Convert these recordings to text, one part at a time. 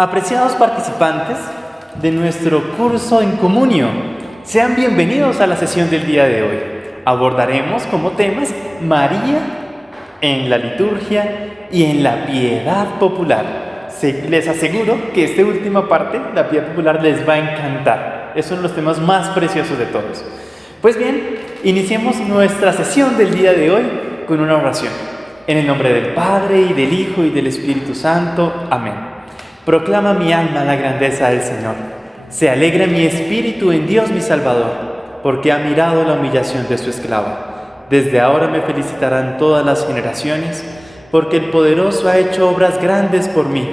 Apreciados participantes de nuestro curso en Comunio, sean bienvenidos a la sesión del día de hoy. Abordaremos como temas María en la liturgia y en la piedad popular. Les aseguro que esta última parte, la piedad popular, les va a encantar. Es uno de los temas más preciosos de todos. Pues bien, iniciemos nuestra sesión del día de hoy con una oración. En el nombre del Padre, y del Hijo, y del Espíritu Santo. Amén. Proclama mi alma la grandeza del Señor. Se alegra mi espíritu en Dios mi Salvador, porque ha mirado la humillación de su esclava. Desde ahora me felicitarán todas las generaciones, porque el Poderoso ha hecho obras grandes por mí.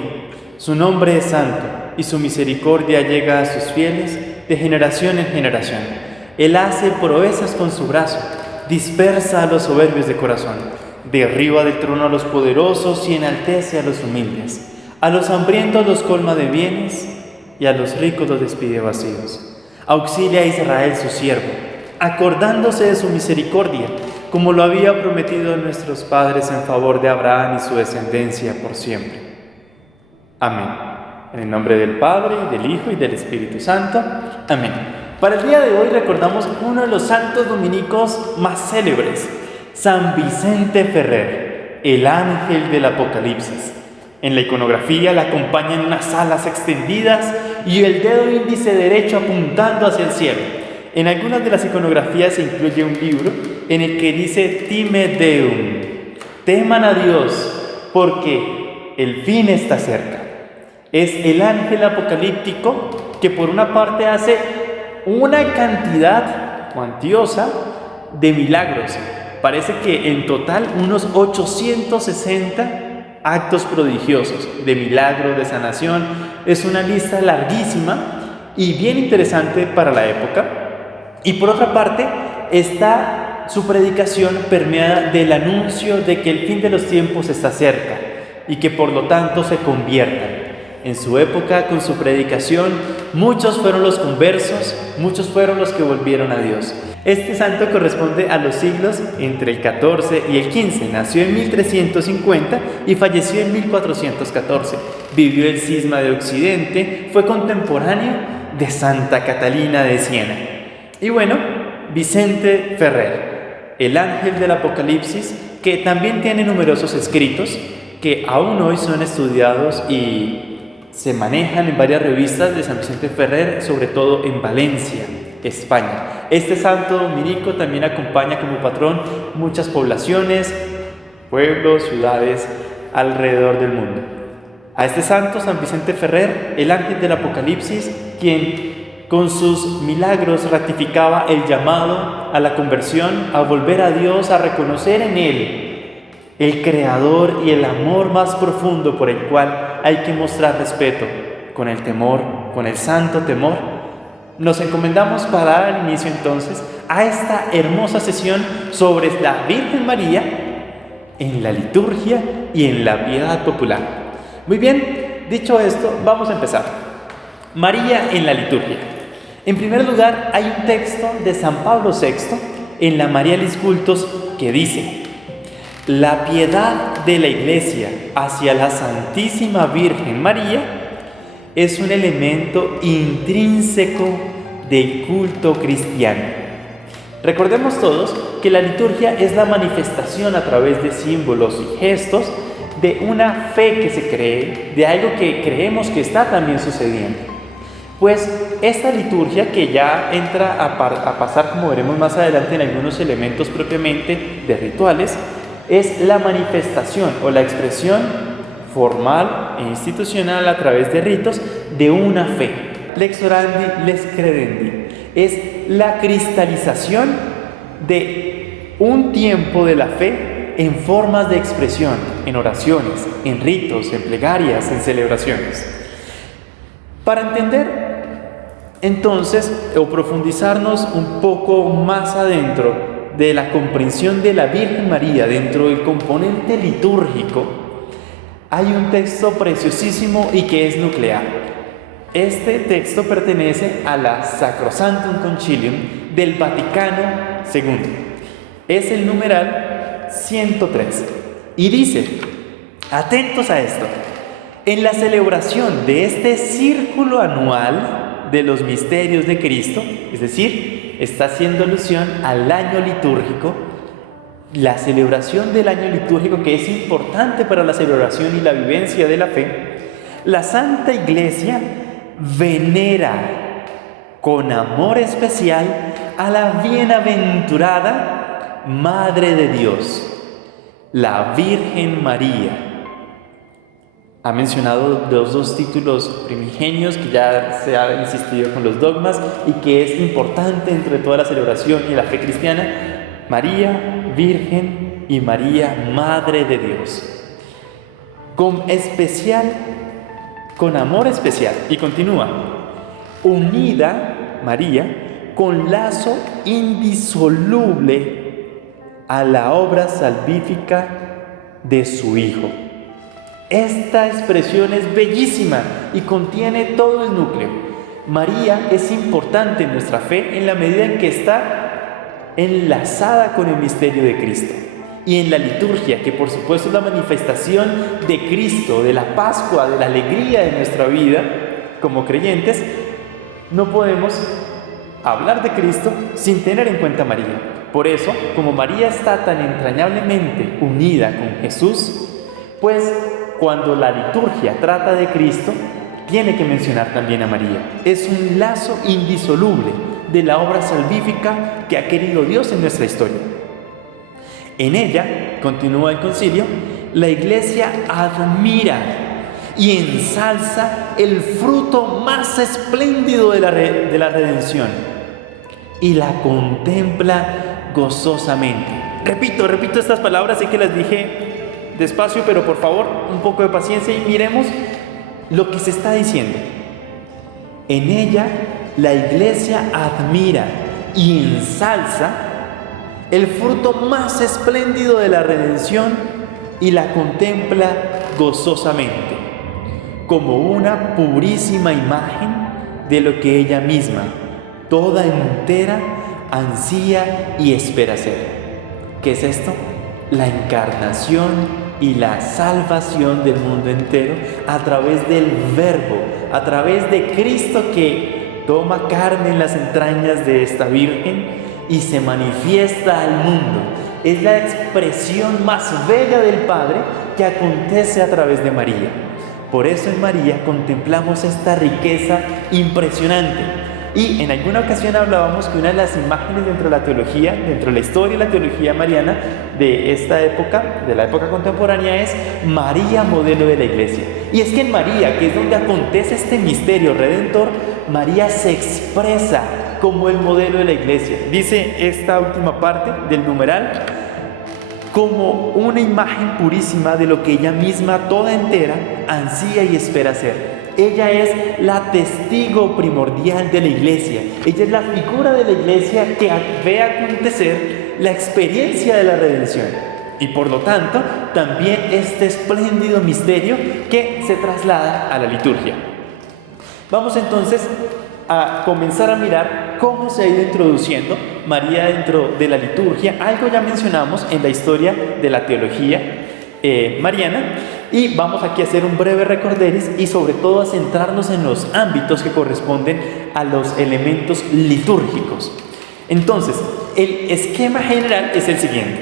Su nombre es santo, y su misericordia llega a sus fieles de generación en generación. Él hace proezas con su brazo, dispersa a los soberbios de corazón, derriba del trono a los poderosos y enaltece a los humildes. A los hambrientos los colma de bienes, y a los ricos los despide vacíos. Auxilia a Israel su siervo, acordándose de su misericordia, como lo había prometido a nuestros padres en favor de Abraham y su descendencia por siempre. Amén. En el nombre del Padre, y del Hijo, y del Espíritu Santo. Amén. Para el día de hoy recordamos uno de los santos dominicos más célebres, San Vicente Ferrer, el ángel del Apocalipsis. En la iconografía la acompañan unas alas extendidas y el dedo índice derecho apuntando hacia el cielo. En algunas de las iconografías se incluye un libro en el que dice Time Deum, teman a Dios porque el fin está cerca. Es el ángel apocalíptico que por una parte hace una cantidad cuantiosa de milagros. Parece que en total unos 860 actos prodigiosos de milagro, de sanación. Es una lista larguísima y bien interesante para la época. Y por otra parte está su predicación permeada del anuncio de que el fin de los tiempos está cerca y que por lo tanto se conviertan. En su época, con su predicación, muchos fueron los conversos, muchos fueron los que volvieron a Dios. Este santo corresponde a los siglos entre el 14 y el 15. Nació en 1350 y falleció en 1414. Vivió el cisma de Occidente, fue contemporáneo de Santa Catalina de Siena. Y bueno, Vicente Ferrer, el ángel del Apocalipsis, que también tiene numerosos escritos que aún hoy son estudiados y se manejan en varias revistas de San Vicente Ferrer, sobre todo en Valencia, España. Este santo dominico también acompaña como patrón muchas poblaciones, pueblos, ciudades alrededor del mundo. A este santo, San Vicente Ferrer, el ángel del Apocalipsis, quien con sus milagros ratificaba el llamado a la conversión, a volver a Dios, a reconocer en Él el creador y el amor más profundo por el cual hay que mostrar respeto, con el temor, con el santo temor. Nos encomendamos para dar inicio entonces a esta hermosa sesión sobre la Virgen María en la liturgia y en la piedad popular. Muy bien, dicho esto, vamos a empezar. María en la liturgia. En primer lugar, hay un texto de San Pablo VI en la Marialis Cultus que dice: la piedad de la Iglesia hacia la Santísima Virgen María es un elemento intrínseco del culto cristiano. Recordemos todos que la liturgia es la manifestación a través de símbolos y gestos de una fe que se cree, de algo que creemos que está también sucediendo. Pues esta liturgia, que ya entra a pasar, como veremos más adelante, en algunos elementos propiamente de rituales, es la manifestación o la expresión formal e institucional a través de ritos de una fe. Lex orandi, lex credendi. Es la cristalización de un tiempo de la fe en formas de expresión, en oraciones, en ritos, en plegarias, en celebraciones. Para entender entonces o profundizarnos un poco más adentro de la comprensión de la Virgen María dentro del componente litúrgico, hay un texto preciosísimo y que es nuclear. Este texto pertenece a la Sacrosanctum Concilium del Vaticano II. Es el numeral 103 y dice, atentos a esto: En la celebración de este círculo anual de los misterios de Cristo, es decir, está haciendo alusión al año litúrgico, la celebración del año litúrgico que es importante para la celebración y la vivencia de la fe, la Santa Iglesia venera con amor especial a la bienaventurada Madre de Dios, la Virgen María. Ha mencionado los dos títulos primigenios que ya se ha insistido con los dogmas y que es importante entre toda la celebración y la fe cristiana: María Virgen y María Madre de Dios. Con amor especial, y continúa, unida María con lazo indisoluble a la obra salvífica de su Hijo. Esta expresión es bellísima y contiene todo el núcleo. María es importante en nuestra fe en la medida en que está enlazada con el misterio de Cristo. Y en la liturgia, que por supuesto es la manifestación de Cristo, de la Pascua, de la alegría de nuestra vida como creyentes, no podemos hablar de Cristo sin tener en cuenta a María. Por eso, como María está tan entrañablemente unida con Jesús, pues cuando la liturgia trata de Cristo, tiene que mencionar también a María. Es un lazo indisoluble de la obra salvífica que ha querido Dios en nuestra historia. En ella, continúa el concilio, la Iglesia admira y ensalza el fruto más espléndido de la redención y la contempla gozosamente. Repito estas palabras, sé que las dije despacio, pero por favor, un poco de paciencia y miremos lo que se está diciendo. En ella, la Iglesia admira y ensalza el fruto más espléndido de la redención y la contempla gozosamente, como una purísima imagen de lo que ella misma, toda entera, ansía y espera ser. ¿Qué es esto? La encarnación y la salvación del mundo entero a través del Verbo, a través de Cristo que toma carne en las entrañas de esta Virgen y se manifiesta al mundo. Es la expresión más bella del Padre que acontece a través de María. Por eso en María contemplamos esta riqueza impresionante. Y en alguna ocasión hablábamos que una de las imágenes dentro de la teología, dentro de la historia de la teología mariana de esta época, de la época contemporánea, es María, modelo de la Iglesia. Y es que en María, que es donde acontece este misterio redentor, María se expresa como el modelo de la Iglesia. Dice esta última parte del numeral, como una imagen purísima de lo que ella misma, toda entera, ansía y espera ser. Ella es la testigo primordial de la Iglesia. Ella es la figura de la Iglesia que ve acontecer la experiencia de la redención. Y por lo tanto, también este espléndido misterio que se traslada a la liturgia. Vamos entonces a comenzar a mirar cómo se ha ido introduciendo María dentro de la liturgia. Algo ya mencionamos en la historia de la teología mariana, y vamos aquí a hacer un breve recorderis y sobre todo a centrarnos en los ámbitos que corresponden a los elementos litúrgicos. Entonces, el esquema general es el siguiente.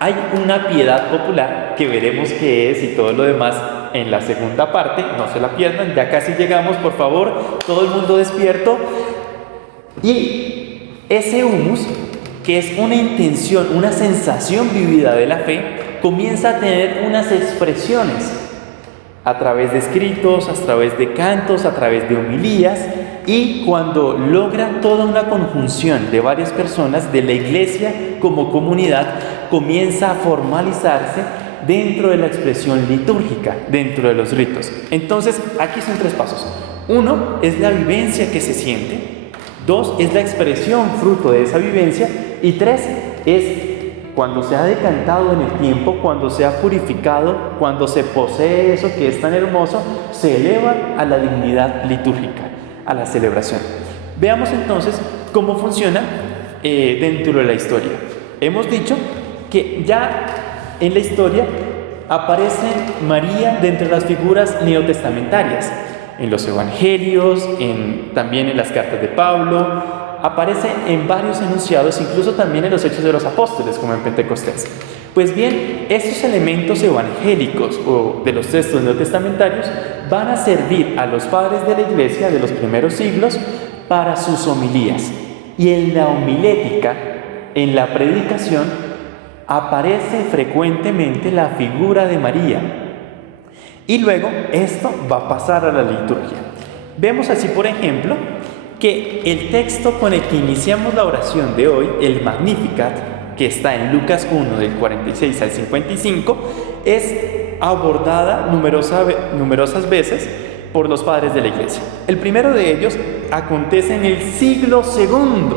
Hay una piedad popular que veremos qué es y todo lo demás en la segunda parte, no se la pierdan, ya casi llegamos, por favor, todo el mundo despierto. Y ese humus, que es una intención, una sensación vivida de la fe, comienza a tener unas expresiones a través de escritos, a través de cantos, a través de homilías, y cuando logra toda una conjunción de varias personas de la Iglesia como comunidad, comienza a formalizarse dentro de la expresión litúrgica, dentro de los ritos. Entonces, aquí son 3 pasos. 1 es la vivencia que se siente. 2 es la expresión fruto de esa vivencia. Y 3 es cuando se ha decantado en el tiempo, cuando se ha purificado, cuando se posee eso que es tan hermoso, se eleva a la dignidad litúrgica, a la celebración. Veamos entonces cómo funciona dentro de la historia. Hemos dicho que ya en la historia aparece María dentro de las figuras neotestamentarias, en los evangelios, también en las cartas de Pablo, aparece en varios enunciados, incluso también en los Hechos de los Apóstoles, como en Pentecostés. Pues bien, estos elementos evangélicos o de los textos neotestamentarios van a servir a los padres de la Iglesia de los primeros siglos para sus homilías. Y en la homilética, en la predicación, aparece frecuentemente la figura de María. Y luego esto va a pasar a la liturgia. Vemos así, por ejemplo, que el texto con el que iniciamos la oración de hoy, el Magnificat, que está en Lucas 1 del 46 al 55, es abordada numerosas veces por los padres de la Iglesia. El primero de ellos acontece en el siglo II,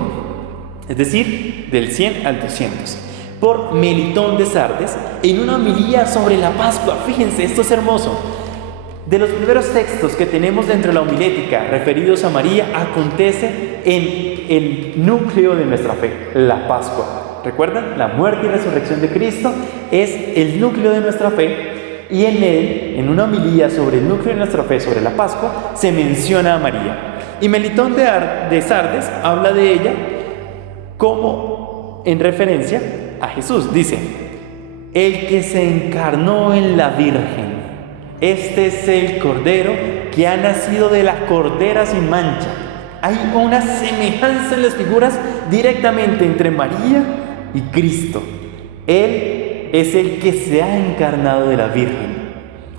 es decir, del 100 al 200, por Melitón de Sardes, en una homilía sobre la Pascua. Fíjense, esto es hermoso. De los primeros textos que tenemos dentro de la homilética referidos a María, acontece en el núcleo de nuestra fe, la Pascua. ¿Recuerdan? La muerte y resurrección de Cristo es el núcleo de nuestra fe, y en él, en una homilía sobre el núcleo de nuestra fe, sobre la Pascua, se menciona a María. Y Melitón de Sardes habla de ella como en referencia a Jesús. Dice: el que se encarnó en la Virgen, este es el Cordero que ha nacido de la Cordera sin mancha. Hay una semejanza en las figuras directamente entre María y Cristo. Él es el que se ha encarnado de la Virgen.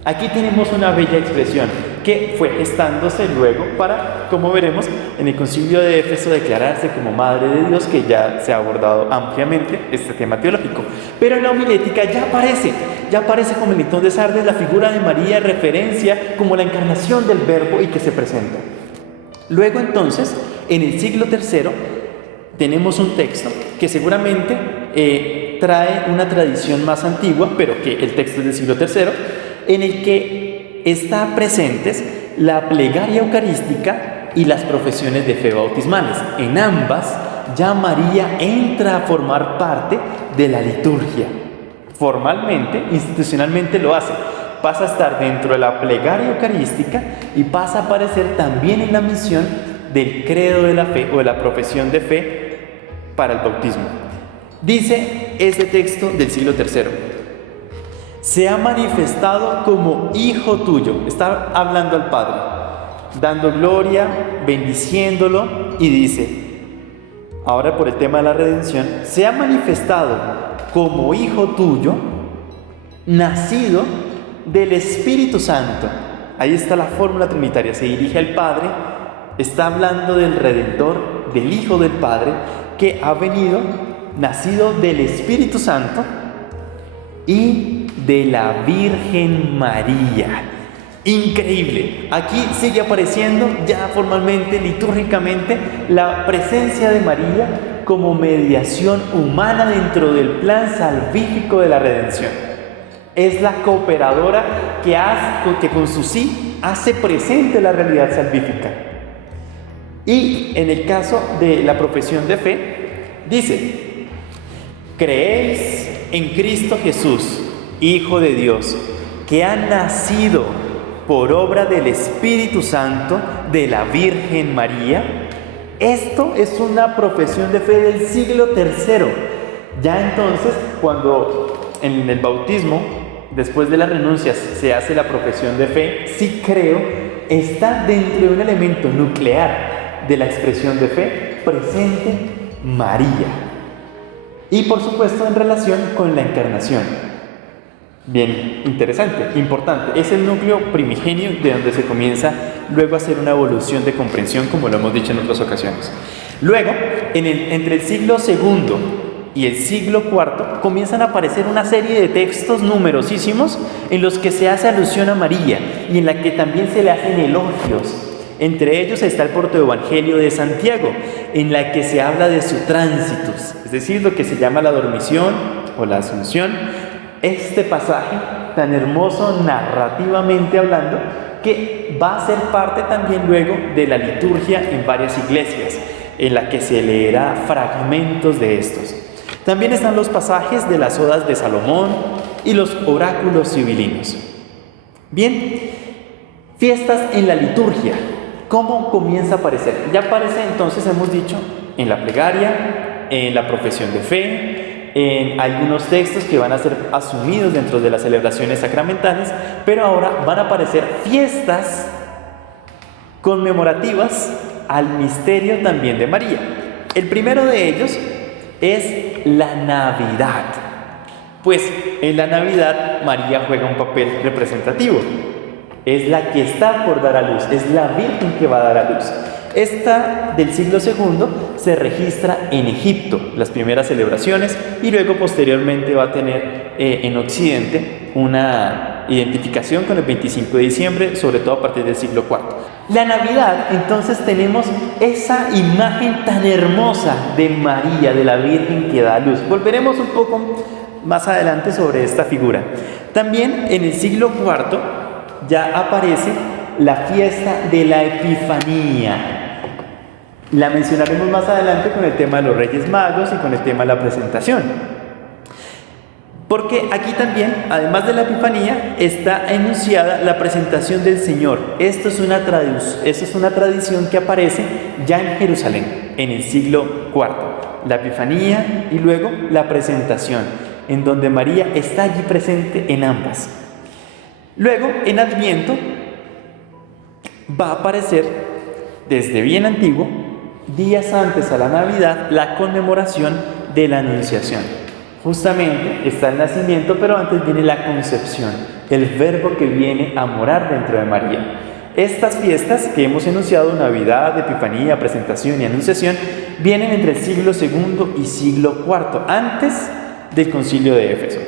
Aquí tenemos una bella expresión que fue gestándose luego para, como veremos, en el Concilio de Éfeso declararse como Madre de Dios, que ya se ha abordado ampliamente este tema teológico. Pero en la homilética ya aparece con Melitón de Sardes la figura de María en referencia como la encarnación del Verbo y que se presenta. Luego entonces, en el siglo III, tenemos un texto que seguramente trae una tradición más antigua, pero que el texto es del siglo III, en el que están presentes la plegaria eucarística y las profesiones de fe bautismales. En ambas, ya María entra a formar parte de la liturgia. Formalmente, institucionalmente lo hace. Pasa a estar dentro de la plegaria eucarística y pasa a aparecer también en la misión del credo de la fe o de la profesión de fe para el bautismo. Dice este texto del siglo III: se ha manifestado como hijo tuyo. Está hablando al Padre, dando gloria, bendiciéndolo, y dice, ahora por el tema de la redención, se ha manifestado como hijo tuyo, nacido del Espíritu Santo. Ahí está la fórmula trinitaria, se dirige al Padre, está hablando del Redentor, del Hijo del Padre, que ha venido, nacido del Espíritu Santo y de la Virgen María. Increíble. Aquí sigue apareciendo ya formalmente, litúrgicamente, la presencia de María como mediación humana dentro del plan salvífico de la redención. Es la cooperadora que con su sí hace presente la realidad salvífica. Y en el caso de la profesión de fe, dice: creéis en Cristo Jesús, Hijo de Dios, que ha nacido por obra del Espíritu Santo de la Virgen María. Esto es una profesión de fe del siglo III. Ya entonces, cuando en el bautismo, después de las renuncias, se hace la profesión de fe, sí creo, está dentro de un elemento nuclear de la expresión de fe presente María. Y por supuesto en relación con la encarnación. Bien, interesante, importante. Es el núcleo primigenio de donde se comienza luego a hacer una evolución de comprensión, como lo hemos dicho en otras ocasiones. Luego, entre el siglo II y el siglo IV, comienzan a aparecer una serie de textos numerosísimos en los que se hace alusión a María y en la que también se le hacen elogios. Entre ellos está el protoevangelio de Santiago, en la que se habla de su tránsitus, es decir, lo que se llama la dormición o la asunción. Este pasaje tan hermoso narrativamente hablando, que va a ser parte también luego de la liturgia en varias iglesias, en la que se leerá fragmentos de estos. También están los pasajes de las odas de Salomón, y los oráculos sibilinos. Bien, fiestas en la liturgia. ¿Cómo comienza a aparecer? Ya aparece entonces, hemos dicho, en la plegaria, en la profesión de fe, en algunos textos que van a ser asumidos dentro de las celebraciones sacramentales, pero ahora van a aparecer fiestas conmemorativas al misterio también de María. El primero de ellos es la Navidad. Pues en la Navidad María juega un papel representativo. Es la que está por dar a luz, es la Virgen que va a dar a luz. Esta del siglo II se registra en Egipto, las primeras celebraciones, y luego posteriormente va a tener en Occidente una identificación con el 25 de diciembre, sobre todo a partir del siglo IV. La Navidad, entonces tenemos esa imagen tan hermosa de María, de la Virgen que da a luz. Volveremos un poco más adelante sobre esta figura. También en el siglo IV ya aparece la fiesta de la Epifanía. La mencionaremos más adelante con el tema de los Reyes Magos y con el tema de la presentación. Porque aquí también, además de la Epifanía, está enunciada la presentación del Señor. Esto es una tradición que aparece ya en Jerusalén, en el siglo IV. La Epifanía y luego la presentación, en donde María está allí presente en ambas. Luego, en Adviento, va a aparecer, desde bien antiguo, días antes a la Navidad, la conmemoración de la Anunciación. Justamente está el nacimiento, pero antes viene la concepción, el verbo que viene a morar dentro de María. Estas fiestas que hemos enunciado, Navidad, Epifanía, Presentación y Anunciación, vienen entre el siglo II y siglo IV, antes del Concilio de Éfeso.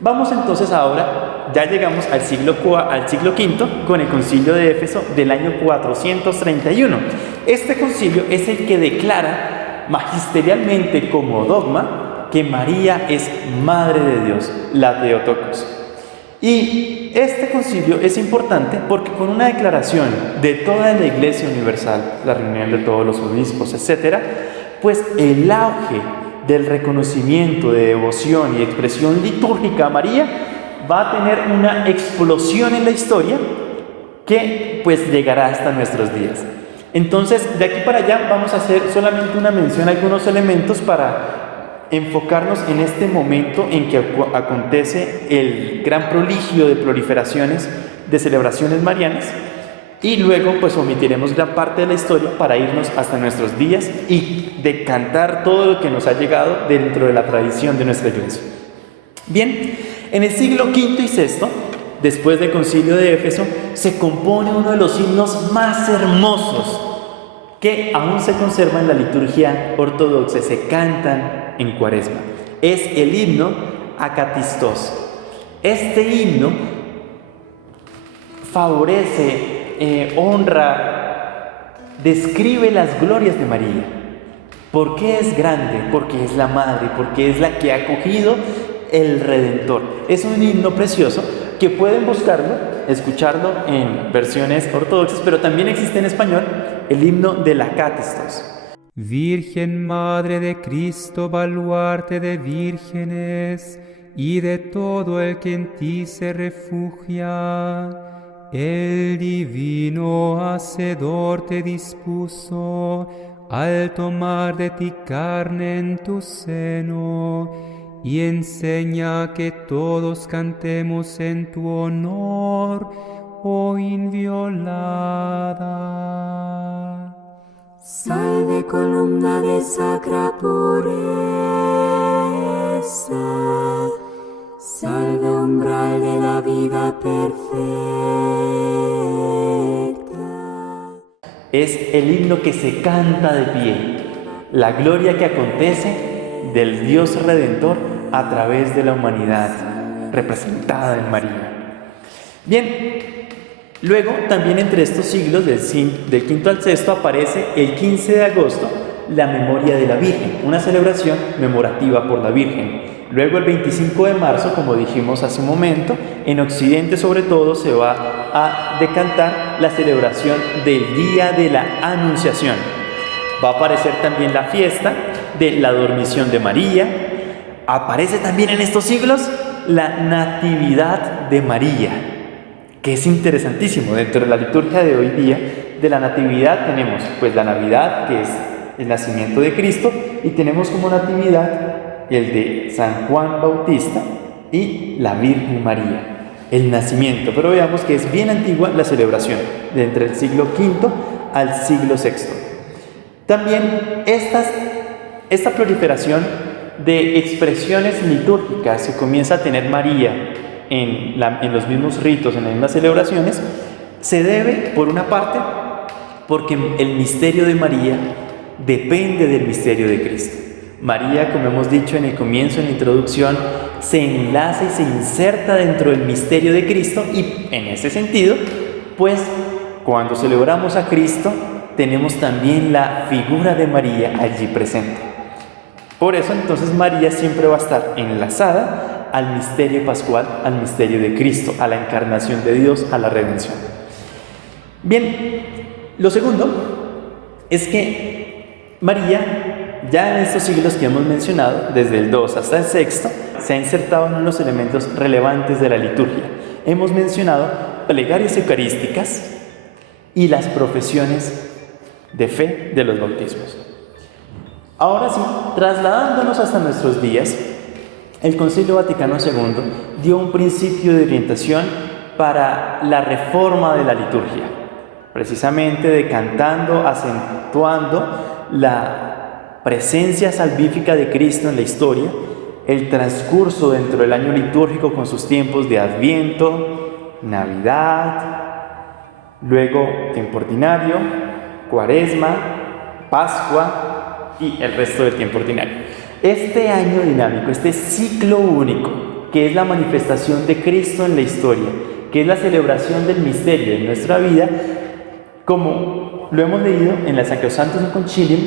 Vamos entonces ahora, ya llegamos al siglo V con el Concilio de Éfeso del año 431. Este concilio es el que declara magisterialmente como dogma que María es Madre de Dios, la Theotokos. Y este concilio es importante porque con una declaración de toda la Iglesia Universal, la reunión de todos los obispos, etc., pues el auge del reconocimiento, de devoción y expresión litúrgica a María va a tener una explosión en la historia que pues llegará hasta nuestros días. Entonces, de aquí para allá vamos a hacer solamente una mención a algunos elementos para enfocarnos en este momento en que acontece el gran prodigio de proliferaciones de celebraciones marianas, y luego pues omitiremos gran parte de la historia para irnos hasta nuestros días y decantar todo lo que nos ha llegado dentro de la tradición de nuestra iglesia. Bien, en el siglo V y VI, después del Concilio de Éfeso, se compone uno de los himnos más hermosos que aún se conserva en la liturgia ortodoxa, se cantan en Cuaresma. Es el himno Acatistos. Este himno favorece, honra, describe las glorias de María. ¿Por qué es grande? Porque es la madre, porque es la que ha acogido el Redentor. Es un himno precioso que pueden buscarlo, escucharlo en versiones ortodoxas, pero también existe en español el himno del Acatistos. Virgen Madre de Cristo, baluarte de vírgenes y de todo el que en ti se refugia, el divino Hacedor te dispuso al tomar de ti carne en tu seno, y enseña que todos cantemos en tu honor, oh inviolada. Salve columna de sacra pureza, salve umbral de la vida perfecta. Es el himno que se canta de pie, la gloria que acontece del Dios Redentor a través de la humanidad, representada en María. Bien, luego también entre estos siglos, del V al VI, aparece el 15 de agosto la memoria de la Virgen, una celebración memorativa por la Virgen. Luego el 25 de marzo, como dijimos hace un momento, en Occidente sobre todo se va a decantar la celebración del Día de la Anunciación. Va a aparecer también la fiesta de la Dormición de María. Aparece también en estos siglos la Natividad de María, que es interesantísimo. Dentro de la liturgia de hoy día, de la Natividad tenemos pues la Navidad, que es el nacimiento de Cristo, y tenemos como Natividad el de San Juan Bautista y la Virgen María, el nacimiento. Pero veamos que es bien antigua la celebración, de entre el siglo V al siglo VI. También esta proliferación de expresiones litúrgicas que comienza a tener María en los mismos ritos, en las mismas celebraciones, se debe, por una parte, porque el misterio de María depende del misterio de Cristo. María, como hemos dicho en el comienzo, en la introducción, se enlaza y se inserta dentro del misterio de Cristo, y en ese sentido, pues, cuando celebramos a Cristo, tenemos también la figura de María allí presente. Por eso, entonces, María siempre va a estar enlazada al misterio pascual, al misterio de Cristo, a la encarnación de Dios, a la redención. Bien, lo segundo es que María, ya en estos siglos que hemos mencionado, desde el II hasta el VI, se ha insertado en unos elementos relevantes de la liturgia. Hemos mencionado plegarias eucarísticas y las profesiones de fe de los bautismos. Ahora sí, trasladándonos hasta nuestros días, el Concilio Vaticano II dio un principio de orientación para la reforma de la liturgia, precisamente decantando, acentuando la presencia salvífica de Cristo en la historia, el transcurso dentro del año litúrgico con sus tiempos de Adviento, Navidad, luego tiempo ordinario, Cuaresma, Pascua y el resto del tiempo ordinario. Este año dinámico, este ciclo único, que es la manifestación de Cristo en la historia, que es la celebración del misterio en nuestra vida, como lo hemos leído en la Sacrosanctum Concilium,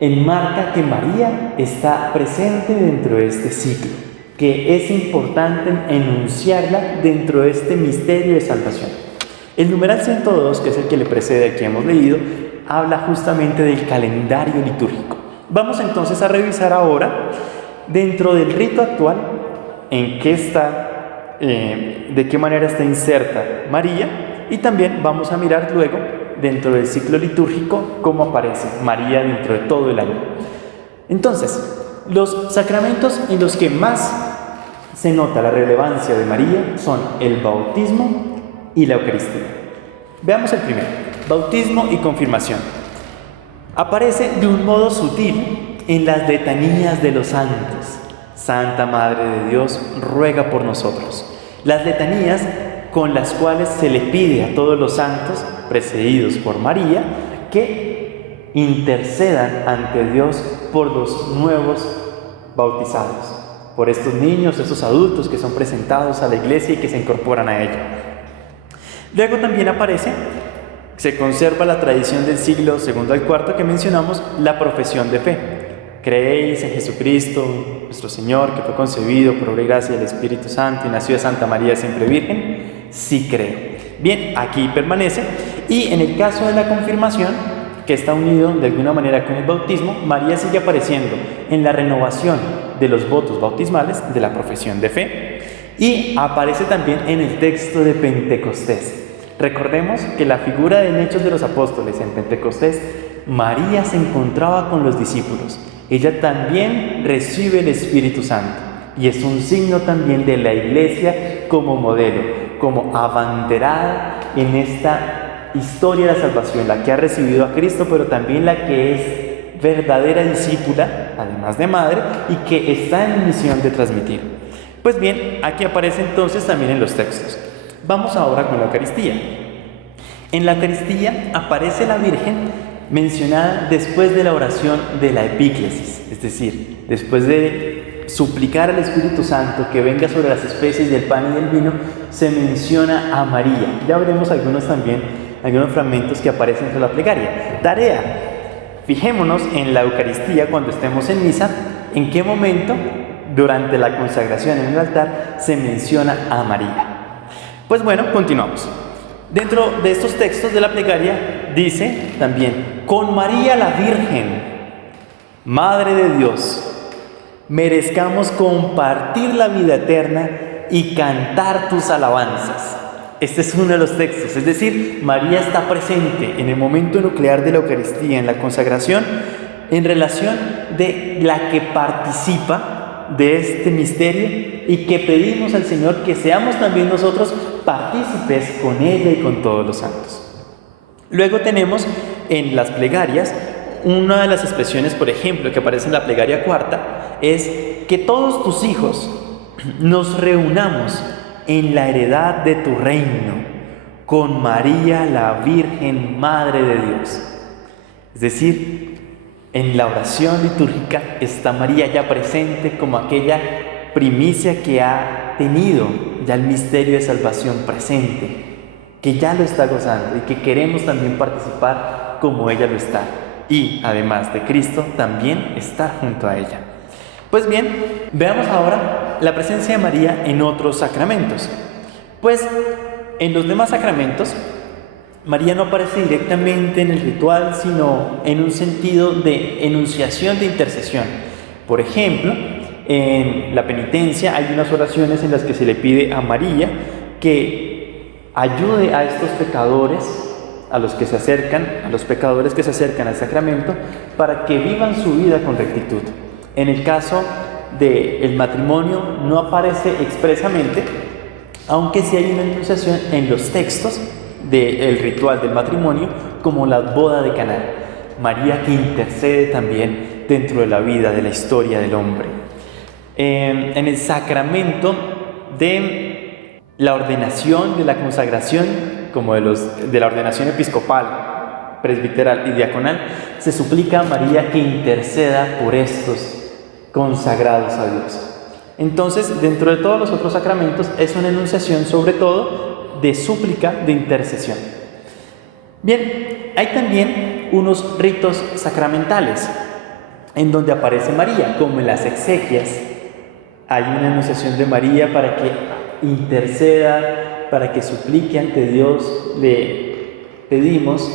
enmarca que María está presente dentro de este ciclo, que es importante enunciarla dentro de este misterio de salvación. El numeral 102, que es el que le precede, que hemos leído, habla justamente del calendario litúrgico. Vamos entonces a revisar ahora, dentro del rito actual, en qué está, de qué manera está inserta María, y también vamos a mirar luego, dentro del ciclo litúrgico, cómo aparece María dentro de todo el año. Entonces, los sacramentos en los que más se nota la relevancia de María son el bautismo y la Eucaristía. Veamos el primero, bautismo y confirmación. Aparece de un modo sutil en las letanías de los santos. Santa Madre de Dios, ruega por nosotros. Las letanías con las cuales se le pide a todos los santos, precedidos por María, que intercedan ante Dios por los nuevos bautizados, por estos niños, estos adultos que son presentados a la iglesia y que se incorporan a ella. Luego también aparece, se conserva la tradición del siglo II al IV que mencionamos, la profesión de fe. ¿Creéis en Jesucristo, nuestro Señor, que fue concebido por obra y gracia del Espíritu Santo y nació de Santa María siempre Virgen? Sí creo. Bien, aquí permanece. Y en el caso de la confirmación, que está unido de alguna manera con el bautismo, María sigue apareciendo en la renovación de los votos bautismales de la profesión de fe y aparece también en el texto de Pentecostés. Recordemos que la figura de Hechos de los Apóstoles en Pentecostés, María se encontraba con los discípulos. Ella también recibe el Espíritu Santo y es un signo también de la Iglesia como modelo, como abanderada en esta historia de la salvación, la que ha recibido a Cristo, pero también la que es verdadera discípula, además de madre, y que está en misión de transmitir. Pues bien, aquí aparece entonces también en los textos. Vamos ahora con la Eucaristía. En la Eucaristía aparece la Virgen mencionada después de la oración de la epíclesis, es decir, después de suplicar al Espíritu Santo que venga sobre las especies del pan y del vino, se menciona a María. Ya veremos algunos fragmentos que aparecen en la plegaria. Tarea: fijémonos en la Eucaristía cuando estemos en misa, en qué momento durante la consagración en el altar se menciona a María. Pues bueno, continuamos. Dentro de estos textos de la plegaria dice también: con María la Virgen, Madre de Dios, merezcamos compartir la vida eterna y cantar tus alabanzas. Este es uno de los textos, es decir, María está presente en el momento nuclear de la Eucaristía, en la consagración, en relación de la que participa de este misterio y que pedimos al Señor que seamos también nosotros partícipes con ella y con todos los santos. Luego tenemos en las plegarias, una de las expresiones, por ejemplo, que aparece en la plegaria cuarta, es que todos tus hijos nos reunamos en la heredad de tu reino, con María la Virgen Madre de Dios. Es decir, en la oración litúrgica está María ya presente como aquella primicia que ha tenido ya el misterio de salvación presente, que ya lo está gozando y que queremos también participar como ella lo está. Y además de Cristo, también estar junto a ella. Pues bien, veamos ahora la presencia de María en otros sacramentos. Pues en los demás sacramentos, María no aparece directamente en el ritual, sino en un sentido de enunciación de intercesión. Por ejemplo, en la penitencia hay unas oraciones en las que se le pide a María que ayude a estos pecadores, a los pecadores que se acercan al sacramento, para que vivan su vida con rectitud. En el caso del matrimonio no aparece expresamente, aunque sí hay una enunciación en los textos del ritual del matrimonio, como la boda de Caná. María que intercede también dentro de la vida, de la historia del hombre. En el sacramento de la ordenación, de la consagración, como de la ordenación episcopal, presbiteral y diaconal, se suplica a María que interceda por estos consagrados a Dios. Entonces, dentro de todos los otros sacramentos, es una enunciación sobre todo de súplica, de intercesión. Bien, hay también unos ritos sacramentales en donde aparece María, como en las exequias. Hay una enunciación de María para que interceda, para que suplique ante Dios. Le pedimos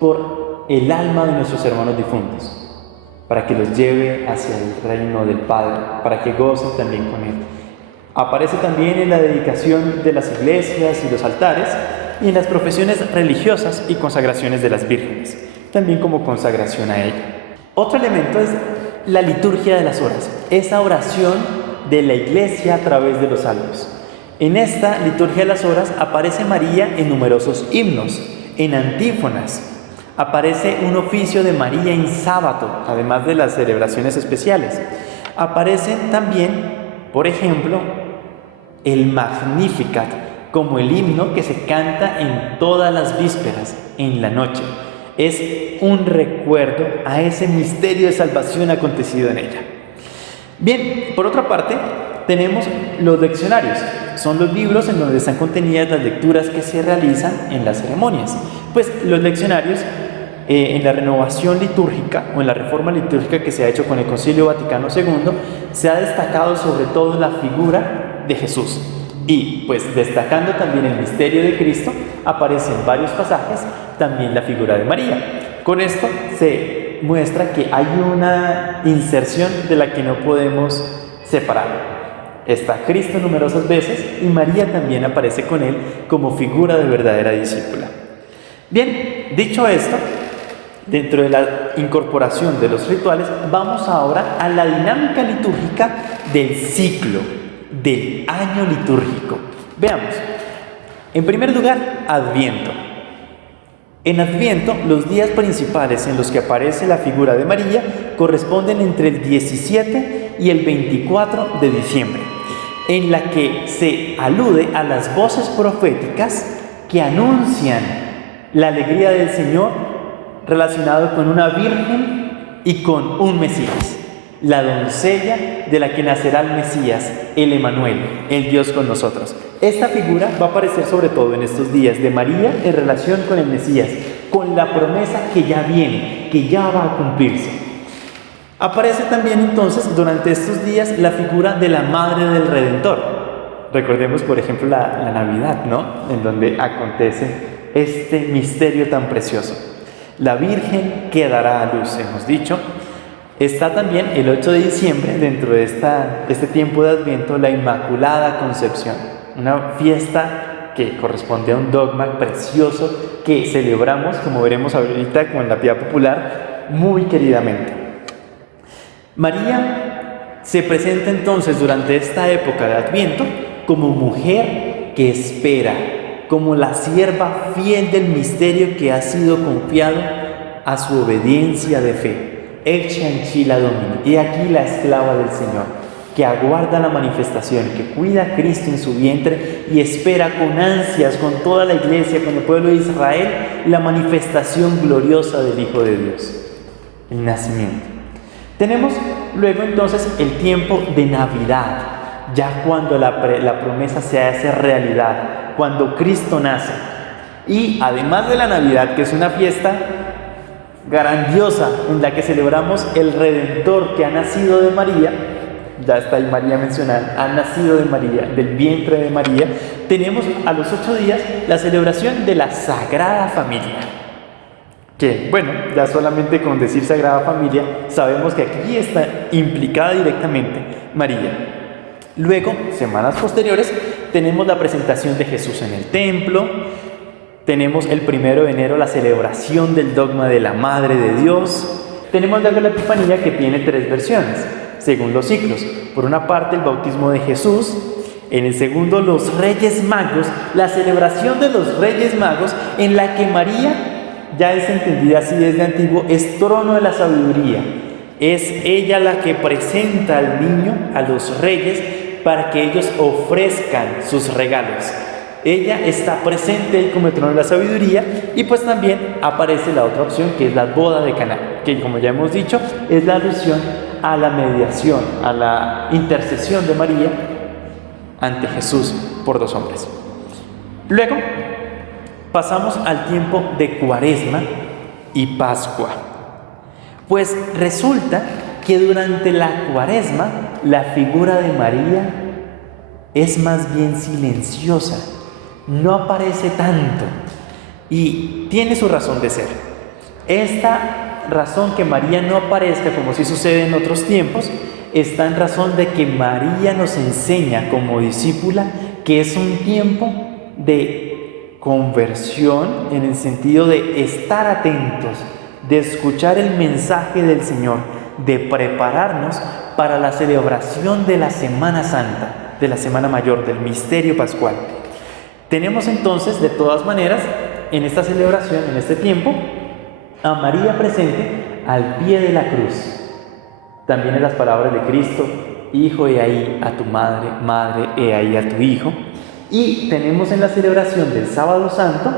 por el alma de nuestros hermanos difuntos, para que los lleve hacia el reino del Padre, para que gocen también con Él. Aparece también en la dedicación de las iglesias y los altares y en las profesiones religiosas y consagraciones de las vírgenes, también como consagración a ella. Otro elemento es la liturgia de las horas, esa oración de la iglesia a través de los salmos. En esta liturgia de las horas aparece María en numerosos himnos, en antífonas. Aparece un oficio de María en sábado, además de las celebraciones especiales. Aparecen también, por ejemplo, el Magnificat, como el himno que se canta en todas las vísperas, en la noche. Es un recuerdo a ese misterio de salvación acontecido en ella. Bien, por otra parte, tenemos los leccionarios. Son los libros en donde están contenidas las lecturas que se realizan en las ceremonias. Pues los leccionarios, en la renovación litúrgica o en la reforma litúrgica que se ha hecho con el Concilio Vaticano II, se ha destacado sobre todo la figura de Jesús. Y pues destacando también el misterio de Cristo, aparece en varios pasajes también la figura de María. Con esto se muestra que hay una inserción de la que no podemos separar. Está Cristo numerosas veces y María también aparece con él como figura de verdadera discípula. Bien, dicho esto, dentro de la incorporación de los rituales, vamos ahora a la dinámica litúrgica del ciclo, del año litúrgico. Veamos. En primer lugar, Adviento. En Adviento, los días principales en los que aparece la figura de María corresponden entre el 17 y el 24 de diciembre, en la que se alude a las voces proféticas que anuncian la alegría del Señor relacionado con una virgen y con un Mesías, la doncella de la que nacerá el Mesías, el Emanuel, el Dios con nosotros. Esta figura va a aparecer sobre todo en estos días de María en relación con el Mesías, con la promesa que ya viene, que ya va a cumplirse. Aparece también entonces durante estos días la figura de la Madre del Redentor. Recordemos, por ejemplo, la Navidad, ¿no? En donde acontece este misterio tan precioso. La Virgen que dará a luz, hemos dicho, Está también el 8 de diciembre, dentro de este tiempo de Adviento, la Inmaculada Concepción, una fiesta que corresponde a un dogma precioso que celebramos, como veremos ahorita con la piedad popular, muy queridamente. María se presenta entonces durante esta época de Adviento como mujer que espera, como la sierva fiel del misterio que ha sido confiado a su obediencia de fe. Ecce ancilla Domini, he aquí la esclava del Señor, que aguarda la manifestación, que cuida a Cristo en su vientre y espera con ansias, con toda la iglesia, con el pueblo de Israel, la manifestación gloriosa del Hijo de Dios, el nacimiento. Tenemos luego entonces el tiempo de Navidad, ya cuando la promesa se hace realidad, cuando Cristo nace. Y además de la Navidad, que es una fiesta grandiosa en la que celebramos el Redentor que ha nacido de María, ya está ahí María mencionada, ha nacido de María, del vientre de María, tenemos a los 8 días la celebración de la Sagrada Familia. Que, bueno, ya solamente con decir Sagrada Familia, sabemos que aquí está implicada directamente María. Luego, semanas posteriores, tenemos la presentación de Jesús en el templo. Tenemos el 1 de enero la celebración del dogma de la Madre de Dios. Tenemos luego la Epifanía, que tiene 3 versiones, según los ciclos. Por una parte, el bautismo de Jesús. En el segundo, los Reyes Magos, la celebración de los Reyes Magos, en la que María, ya es entendida así desde antiguo, es trono de la sabiduría. Es ella la que presenta al niño, a los reyes, para que ellos ofrezcan sus regalos. Ella está presente ahí como el trono de la sabiduría, y pues también aparece la otra opción, que es la boda de Caná, que, como ya hemos dicho, es la alusión a la mediación, a la intercesión de María ante Jesús por 2 hombres. Luego pasamos al tiempo de Cuaresma y Pascua. Pues resulta que durante la Cuaresma la figura de María es más bien silenciosa, no aparece tanto, y tiene su razón de ser. Esta razón que María no aparezca, como sí sucede en otros tiempos, está en razón de que María nos enseña como discípula que es un tiempo de conversión, en el sentido de estar atentos, de escuchar el mensaje del Señor, de prepararnos para la celebración de la Semana Santa, de la Semana Mayor, del misterio pascual. Tenemos entonces, de todas maneras, en esta celebración, en este tiempo, a María presente al pie de la cruz. También en las palabras de Cristo: Hijo, he ahí a tu madre, madre, he ahí a tu hijo. Y tenemos en la celebración del Sábado Santo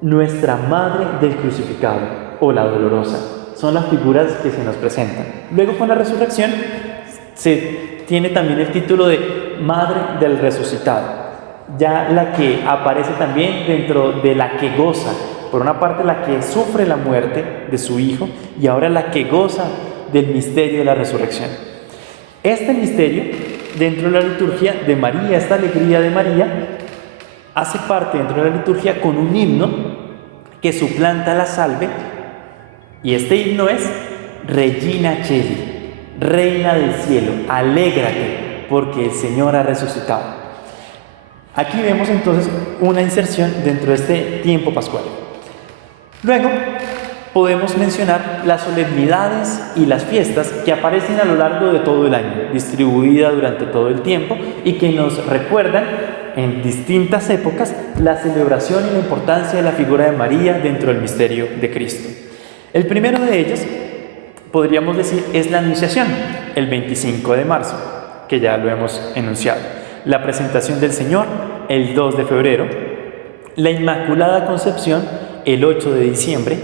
nuestra Madre del Crucificado, o la Dolorosa. Son las figuras que se nos presentan. Luego, con la resurrección, se tiene también el título de Madre del Resucitado, ya la que aparece también dentro de la que goza. Por una parte, la que sufre la muerte de su hijo, y ahora la que goza del misterio de la resurrección. Este misterio, dentro de la liturgia de María, esta alegría de María, hace parte dentro de la liturgia con un himno que suplanta la salve, y este himno es Regina Coeli, Reina del Cielo, alégrate porque el Señor ha resucitado. Aquí vemos entonces una inserción dentro de este tiempo pascual. Luego podemos mencionar las solemnidades y las fiestas que aparecen a lo largo de todo el año, distribuidas durante todo el tiempo, y que nos recuerdan en distintas épocas la celebración y la importancia de la figura de María dentro del misterio de Cristo. El primero de ellos, podríamos decir, es la Anunciación, el 25 de marzo, que ya lo hemos enunciado. La presentación del Señor, el 2 de febrero. La Inmaculada Concepción, el 8 de diciembre.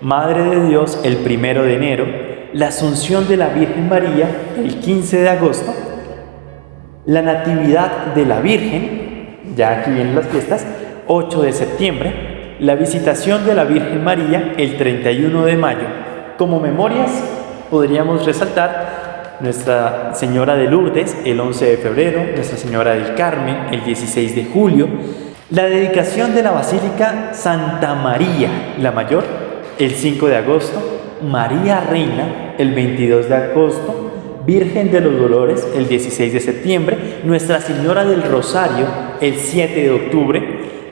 Madre de Dios, el 1 de enero. La Asunción de la Virgen María, el 15 de agosto. La Natividad de la Virgen, ya aquí vienen las fiestas, 8 de septiembre. La Visitación de la Virgen María, el 31 de mayo. Como memorias, podríamos resaltar Nuestra Señora de Lourdes, el 11 de febrero, Nuestra Señora del Carmen, el 16 de julio, la dedicación de la Basílica Santa María la Mayor, el 5 de agosto, María Reina el 22 de agosto, Virgen de los Dolores el 16 de septiembre, Nuestra Señora del Rosario el 7 de octubre,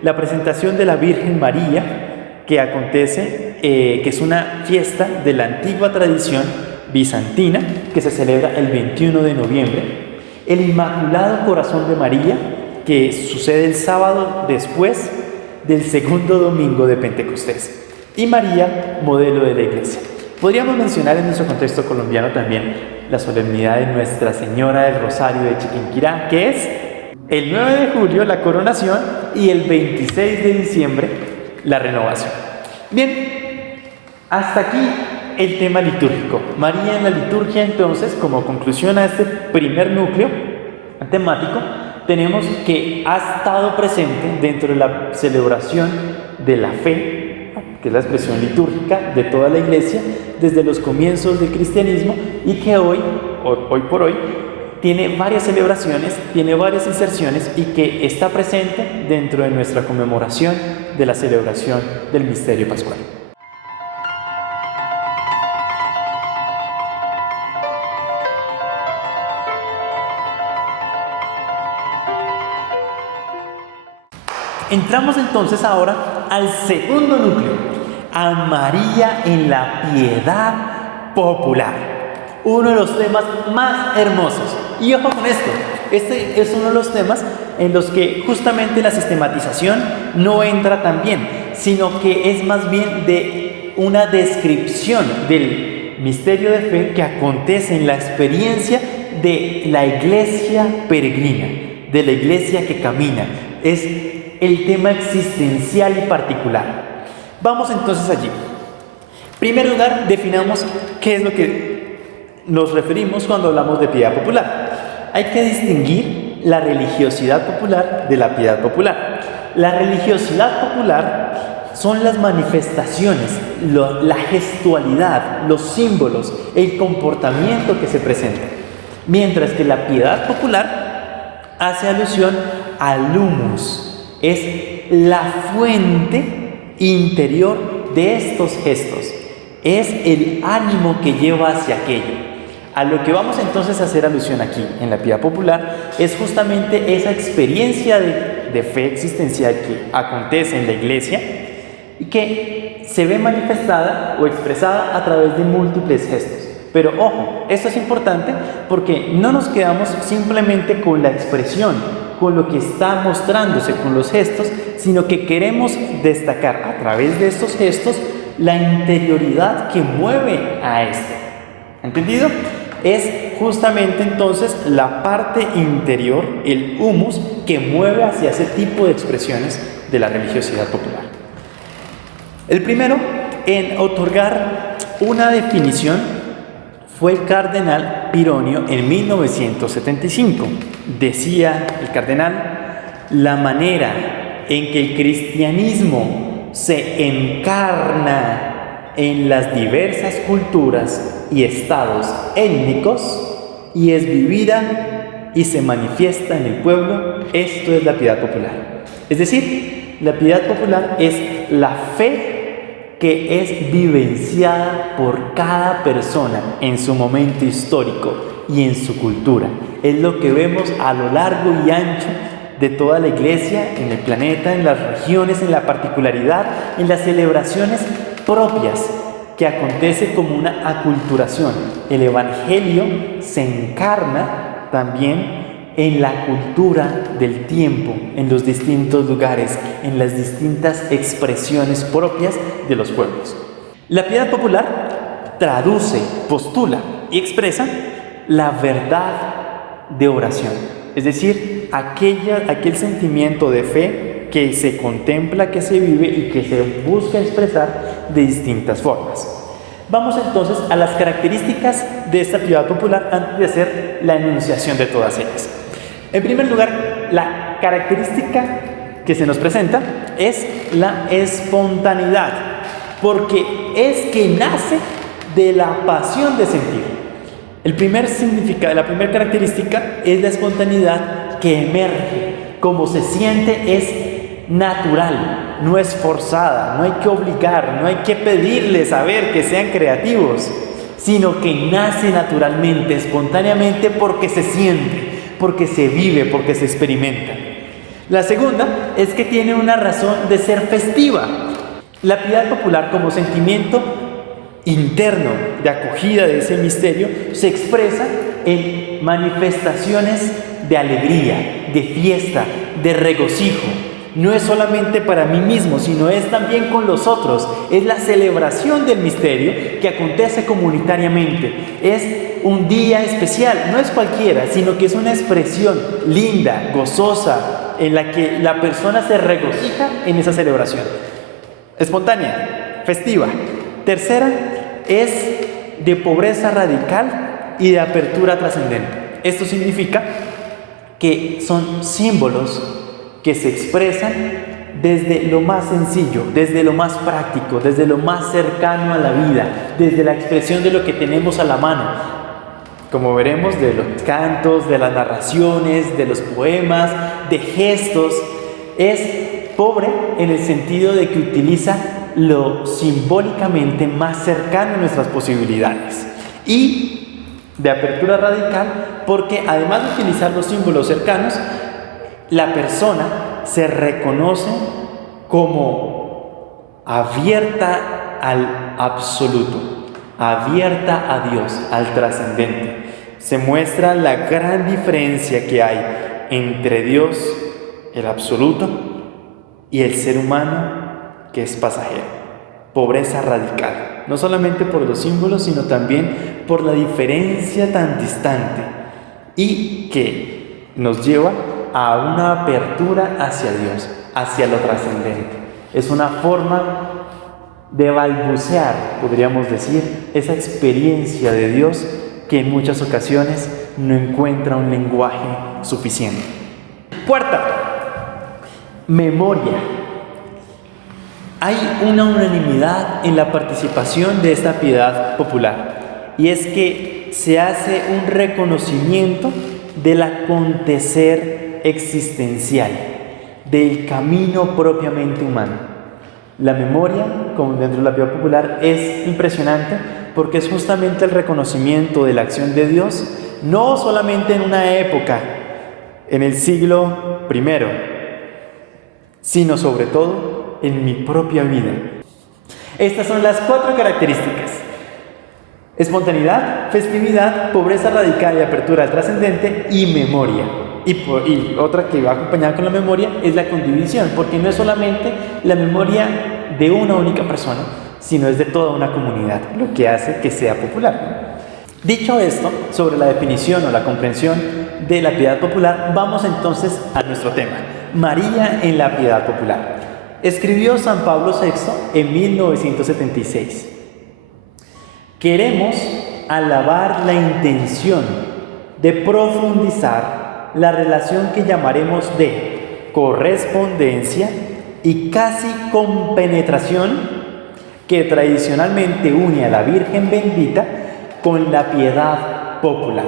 la presentación de la Virgen María, que acontece, que es una fiesta de la antigua tradición bizantina, que se celebra el 21 de noviembre, el Inmaculado Corazón de María, que sucede el sábado después del segundo domingo de Pentecostés, y María, modelo de la Iglesia. Podríamos mencionar en nuestro contexto colombiano también la solemnidad de Nuestra Señora del Rosario de Chiquinquirá, que es el 9 de julio la coronación y el 26 de diciembre la renovación. Bien, hasta aquí el tema litúrgico. María en la liturgia, entonces, como conclusión a este primer núcleo temático, tenemos que ha estado presente dentro de la celebración de la fe, que es la expresión litúrgica de toda la Iglesia desde los comienzos del cristianismo, y que hoy por hoy, tiene varias celebraciones, tiene varias inserciones, y que está presente dentro de nuestra conmemoración de la celebración del misterio pascual. Entramos entonces ahora al segundo núcleo, a María en la piedad popular, uno de los temas más hermosos. Y ojo con esto, este es uno de los temas en los que justamente la sistematización no entra tan bien, sino que es más bien de una descripción del misterio de fe que acontece en la experiencia de la iglesia peregrina, de la iglesia que camina. Es el tema existencial y particular. Vamos entonces allí. En primer lugar, definamos qué es lo que nos referimos cuando hablamos de piedad popular. Hay que distinguir la religiosidad popular de la piedad popular. La religiosidad popular son las manifestaciones, la gestualidad, los símbolos, el comportamiento que se presenta. Mientras que la piedad popular hace alusión al humus. Es la fuente interior de estos gestos, es el ánimo que lleva hacia aquello. A lo que vamos entonces a hacer alusión aquí en la piedad popular es justamente esa experiencia de fe existencial que acontece en la iglesia y que se ve manifestada o expresada a través de múltiples gestos. Pero ojo, esto es importante porque no nos quedamos simplemente con la expresión, con lo que está mostrándose con los gestos, sino que queremos destacar a través de estos gestos la interioridad que mueve a esto. ¿Entendido? Es justamente entonces la parte interior, el humus, que mueve hacia ese tipo de expresiones de la religiosidad popular. El primero en otorgar una definición fue el cardenal Pironio en 1975. Decía el cardenal, la manera en que el cristianismo se encarna en las diversas culturas y estados étnicos y es vivida y se manifiesta en el pueblo, esto es la piedad popular. Es decir, la piedad popular es la fe que es vivenciada por cada persona en su momento histórico y en su cultura. Es lo que vemos a lo largo y ancho de toda la iglesia, en el planeta, en las regiones, en la particularidad, en las celebraciones propias que acontece como una aculturación. El evangelio se encarna también en la cultura del tiempo, en los distintos lugares, en las distintas expresiones propias de los pueblos. La piedad popular traduce, postula y expresa la verdad de oración, es decir, aquel sentimiento de fe que se contempla, que se vive y que se busca expresar de distintas formas. Vamos entonces a las características de esta piedad popular antes de hacer la enunciación de todas ellas. En primer lugar, la característica que se nos presenta es la espontaneidad, porque es que nace de la pasión de sentir. La primera característica es la espontaneidad que emerge, como se siente es natural, no es forzada, no hay que obligar, no hay que pedirles a ver que sean creativos, sino que nace naturalmente, espontáneamente, porque se siente, porque se vive, porque se experimenta. La segunda es que tiene una razón de ser festiva. La piedad popular, como sentimiento interno de acogida de ese misterio, se expresa en manifestaciones de alegría, de fiesta, de regocijo. No es solamente para mí mismo, sino es también con los otros. Es la celebración del misterio que acontece comunitariamente. Es un día especial, no es cualquiera, sino que es una expresión linda, gozosa, en la que la persona se regocija en esa celebración. Espontánea, festiva. Tercera, es de pobreza radical y de apertura trascendente. Esto significa que son símbolos que se expresan desde lo más sencillo, desde lo más práctico, desde lo más cercano a la vida, desde la expresión de lo que tenemos a la mano, como veremos, de los cantos, de las narraciones, de los poemas, de gestos. Es pobre en el sentido de que utiliza lo simbólicamente más cercano a nuestras posibilidades, y de apertura radical porque además de utilizar los símbolos cercanos, la persona se reconoce como abierta al absoluto, abierta a Dios, al trascendente. Se muestra la gran diferencia que hay entre Dios, el absoluto, y el ser humano, que es pasajero. Pobreza radical, no solamente por los símbolos, sino también por la diferencia tan distante, y que nos lleva a una apertura hacia Dios, hacia lo trascendente. Es una forma de balbucear, podríamos decir, esa experiencia de Dios que en muchas ocasiones no encuentra un lenguaje suficiente. Cuarta, memoria. Hay una unanimidad en la participación de esta piedad popular, y es que se hace un reconocimiento del acontecer existencial, del camino propiamente humano. La memoria, como dentro de la piedad popular, es impresionante porque es justamente el reconocimiento de la acción de Dios, no solamente en una época, en el siglo I, sino sobre todo en mi propia vida. Estas son las 4 características: espontaneidad, festividad, pobreza radical y apertura al trascendente, y memoria. Y otra que va acompañada con la memoria es la condivisión, porque no es solamente la memoria de una única persona, sino es de toda una comunidad, lo que hace que sea popular. Dicho esto, sobre la definición o la comprensión de la piedad popular, vamos entonces a nuestro tema: María en la piedad popular. Escribió San Pablo VI en 1976. Queremos alabar la intención de profundizar la relación que llamaremos de correspondencia y casi compenetración que tradicionalmente une a la Virgen bendita con la piedad popular.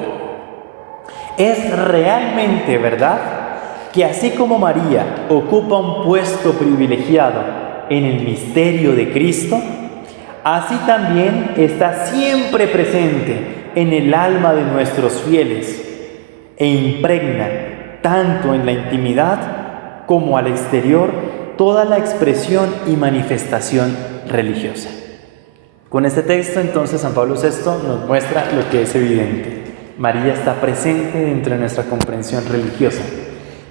Es realmente verdad que así como María ocupa un puesto privilegiado en el misterio de Cristo, así también está siempre presente en el alma de nuestros fieles e impregna tanto en la intimidad como al exterior toda la expresión y manifestación religiosa. Con este texto entonces San Pablo VI nos muestra lo que es evidente: María está presente dentro de nuestra comprensión religiosa.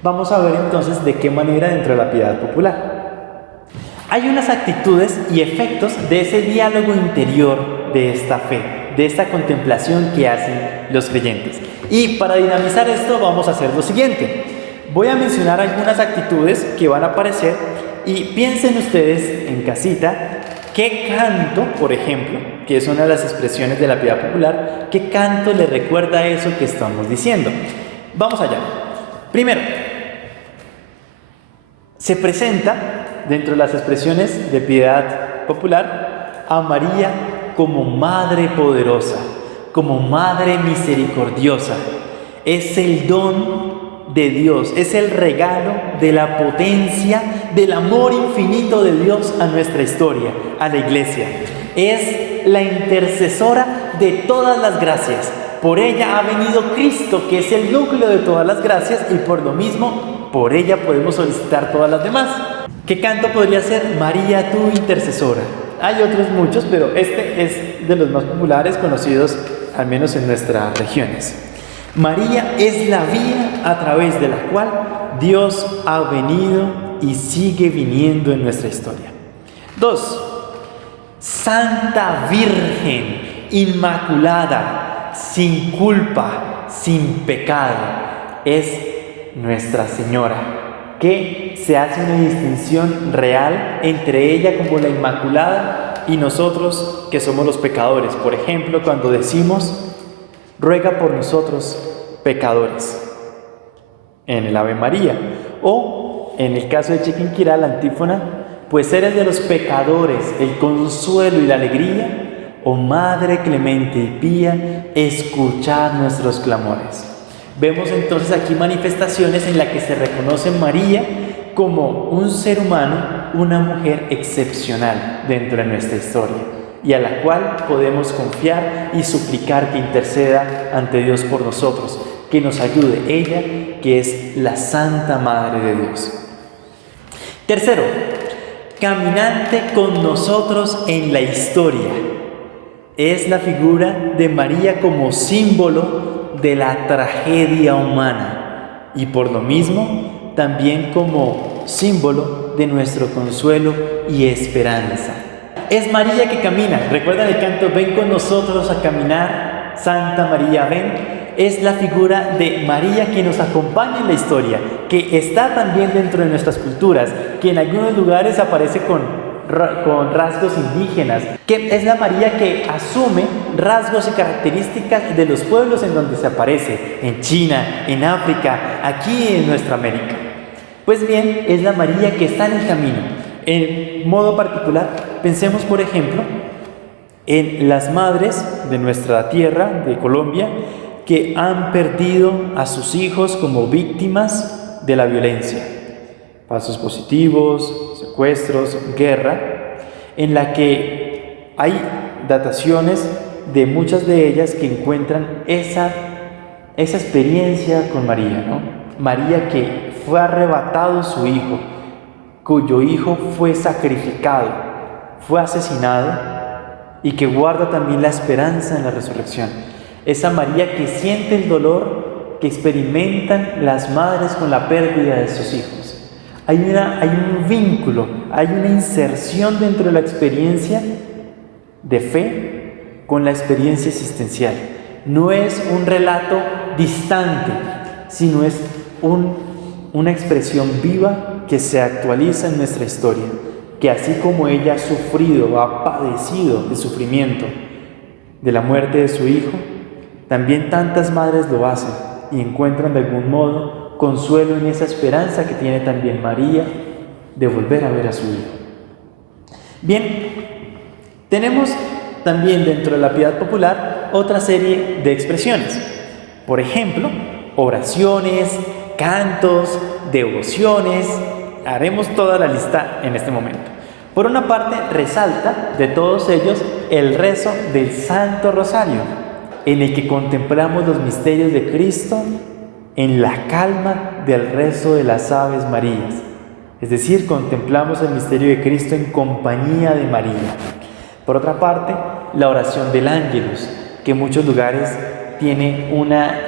Vamos a ver entonces de qué manera dentro de la piedad popular. Hay unas actitudes y efectos de ese diálogo interior de esta fe, de esta contemplación que hacen los creyentes. Y para dinamizar esto vamos a hacer lo siguiente: voy a mencionar algunas actitudes que van a aparecer y piensen ustedes en casita qué canto, por ejemplo, que es una de las expresiones de la piedad popular, qué canto le recuerda a eso que estamos diciendo. Vamos allá. Primero, se presenta dentro de las expresiones de piedad popular a María como Madre poderosa, como Madre misericordiosa. Es el don de Dios, es el regalo de la potencia del amor infinito de Dios a nuestra historia, a la iglesia. Es la intercesora de todas las gracias. Por ella ha venido Cristo, que es el núcleo de todas las gracias, y por lo mismo, por ella podemos solicitar todas las demás. ¿Qué canto podría ser? María, tu intercesora. Hay otros muchos, pero este es de los más populares, conocidos al menos en nuestras regiones. María es la vía a través de la cual Dios ha venido y sigue viniendo en nuestra historia. 2. Santa Virgen, inmaculada, sin culpa, sin pecado, es Nuestra Señora, que se hace una distinción real entre ella como la Inmaculada y nosotros que somos los pecadores. Por ejemplo, cuando decimos, ruega por nosotros pecadores, en el Ave María, o en el caso de Chiquinquirá, la antífona, pues eres de los pecadores el consuelo y la alegría, oh Madre clemente y pía, escuchad nuestros clamores. Vemos entonces aquí manifestaciones en las que se reconoce María como un ser humano, una mujer excepcional dentro de nuestra historia, y a la cual podemos confiar y suplicar que interceda ante Dios por nosotros, que nos ayude ella, que es la Santa Madre de Dios. Tercero, caminante con nosotros en la historia. Es la figura de María como símbolo de la tragedia humana y por lo mismo también como símbolo de nuestro consuelo y esperanza. Es María que camina. ¿Recuerdan el canto Ven con nosotros a caminar, Santa María ven? Es la figura de María que nos acompaña en la historia, que está también dentro de nuestras culturas, que en algunos lugares aparece con rasgos indígenas, que es la María que asume rasgos y características de los pueblos en donde se aparece, en China, en África, aquí en nuestra América. Pues bien, es la María que está en el camino. En modo particular, pensemos por ejemplo en las madres de nuestra tierra, de Colombia, que han perdido a sus hijos como víctimas de la violencia. Pasos positivos, secuestros, guerra, en la que hay dataciones de muchas de ellas que encuentran esa experiencia con María, ¿no? María que fue arrebatado su hijo, cuyo hijo fue sacrificado, fue asesinado y que guarda también la esperanza en la resurrección. Esa María que siente el dolor que experimentan las madres con la pérdida de sus hijos. Hay un vínculo, hay una inserción dentro de la experiencia de fe con la experiencia existencial. No es un relato distante, sino es una expresión viva que se actualiza en nuestra historia, que así como ella ha sufrido, ha padecido el sufrimiento de la muerte de su hijo, también tantas madres lo hacen y encuentran de algún modo consuelo en esa esperanza que tiene también María de volver a ver a su hijo. Bien, tenemos también dentro de la piedad popular otra serie de expresiones. Por ejemplo, oraciones, cantos, devociones. Haremos toda la lista en este momento. Por una parte, resalta de todos ellos el rezo del Santo Rosario, en el que contemplamos los misterios de Cristo en la calma del rezo de las Aves Marías. Es decir, contemplamos el misterio de Cristo en compañía de María. Por otra parte, la oración del Ángelus, que en muchos lugares tiene una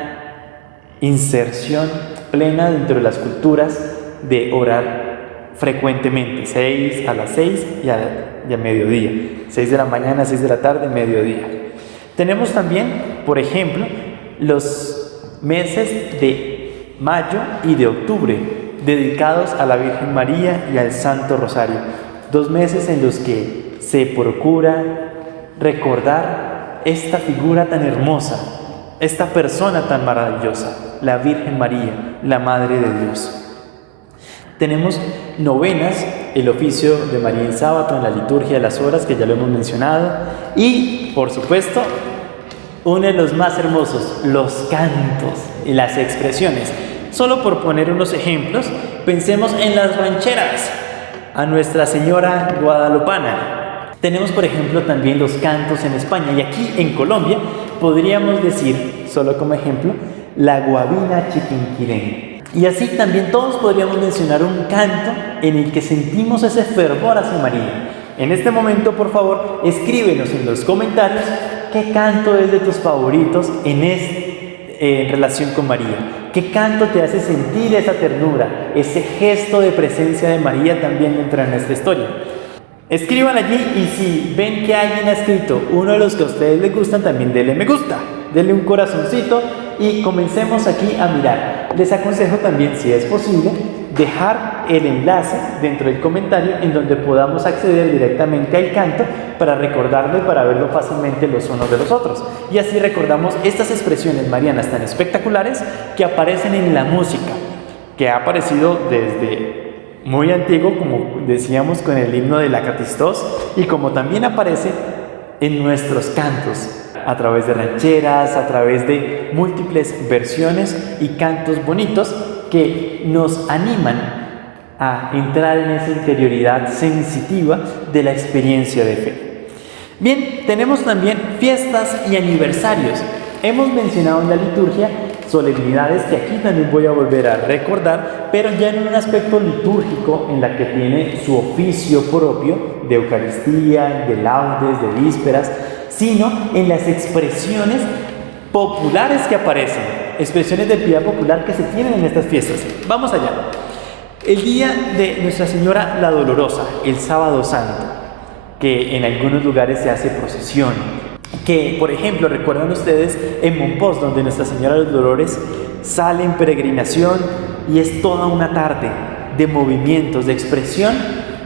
inserción plena dentro de las culturas de orar frecuentemente, a las 6 y a mediodía, 6 de la mañana, 6 de la tarde, mediodía. Tenemos también, por ejemplo, los meses de mayo y de octubre dedicados a la Virgen María y al Santo Rosario, 2 meses en los que se procura recordar esta figura tan hermosa, esta persona tan maravillosa, la Virgen María, la Madre de Dios. Tenemos novenas, el oficio de María en sábado en la liturgia de las horas, que ya lo hemos mencionado, y por supuesto uno de los más hermosos, los cantos y las expresiones. Solo por poner unos ejemplos, pensemos en las rancheras. a Nuestra Señora Guadalupana. Tenemos, por ejemplo, también los cantos en España, y aquí en Colombia podríamos decir, solo como ejemplo, la guabina chiquinquirén. Y así también todos podríamos mencionar un canto en el que sentimos ese fervor hacia María. En este momento, por favor, escríbenos en los comentarios qué canto es de tus favoritos en relación con María. ¿Qué canto te hace sentir esa ternura, ese gesto de presencia de María también dentro de nuestra historia? Escriban allí, y si ven que alguien ha escrito uno de los que a ustedes les gustan, también denle me gusta, denle un corazoncito y comencemos aquí a mirar. Les aconsejo también, si es posible, dejar el enlace dentro del comentario en donde podamos acceder directamente al canto para recordarlo y para verlo fácilmente los unos de los otros. Y así recordamos estas expresiones marianas tan espectaculares que aparecen en la música, que ha aparecido desde muy antiguo, como decíamos con el himno de la Catistos, y como también aparece en nuestros cantos, a través de rancheras, a través de múltiples versiones y cantos bonitos que nos animan a entrar en esa interioridad sensitiva de la experiencia de fe. Bien, tenemos también fiestas y aniversarios. Hemos mencionado en la liturgia solemnidades que aquí también voy a volver a recordar, pero ya en un aspecto litúrgico en la que tiene su oficio propio de Eucaristía, de laudes, de vísperas, sino en las expresiones populares que aparecen, expresiones de piedad popular que se tienen en estas fiestas. Vamos allá. El día de Nuestra Señora la Dolorosa, el Sábado Santo, que en algunos lugares se hace procesión, que por ejemplo, recuerdan ustedes en Mompox, donde Nuestra Señora de los Dolores sale en peregrinación y es toda una tarde de movimientos, de expresión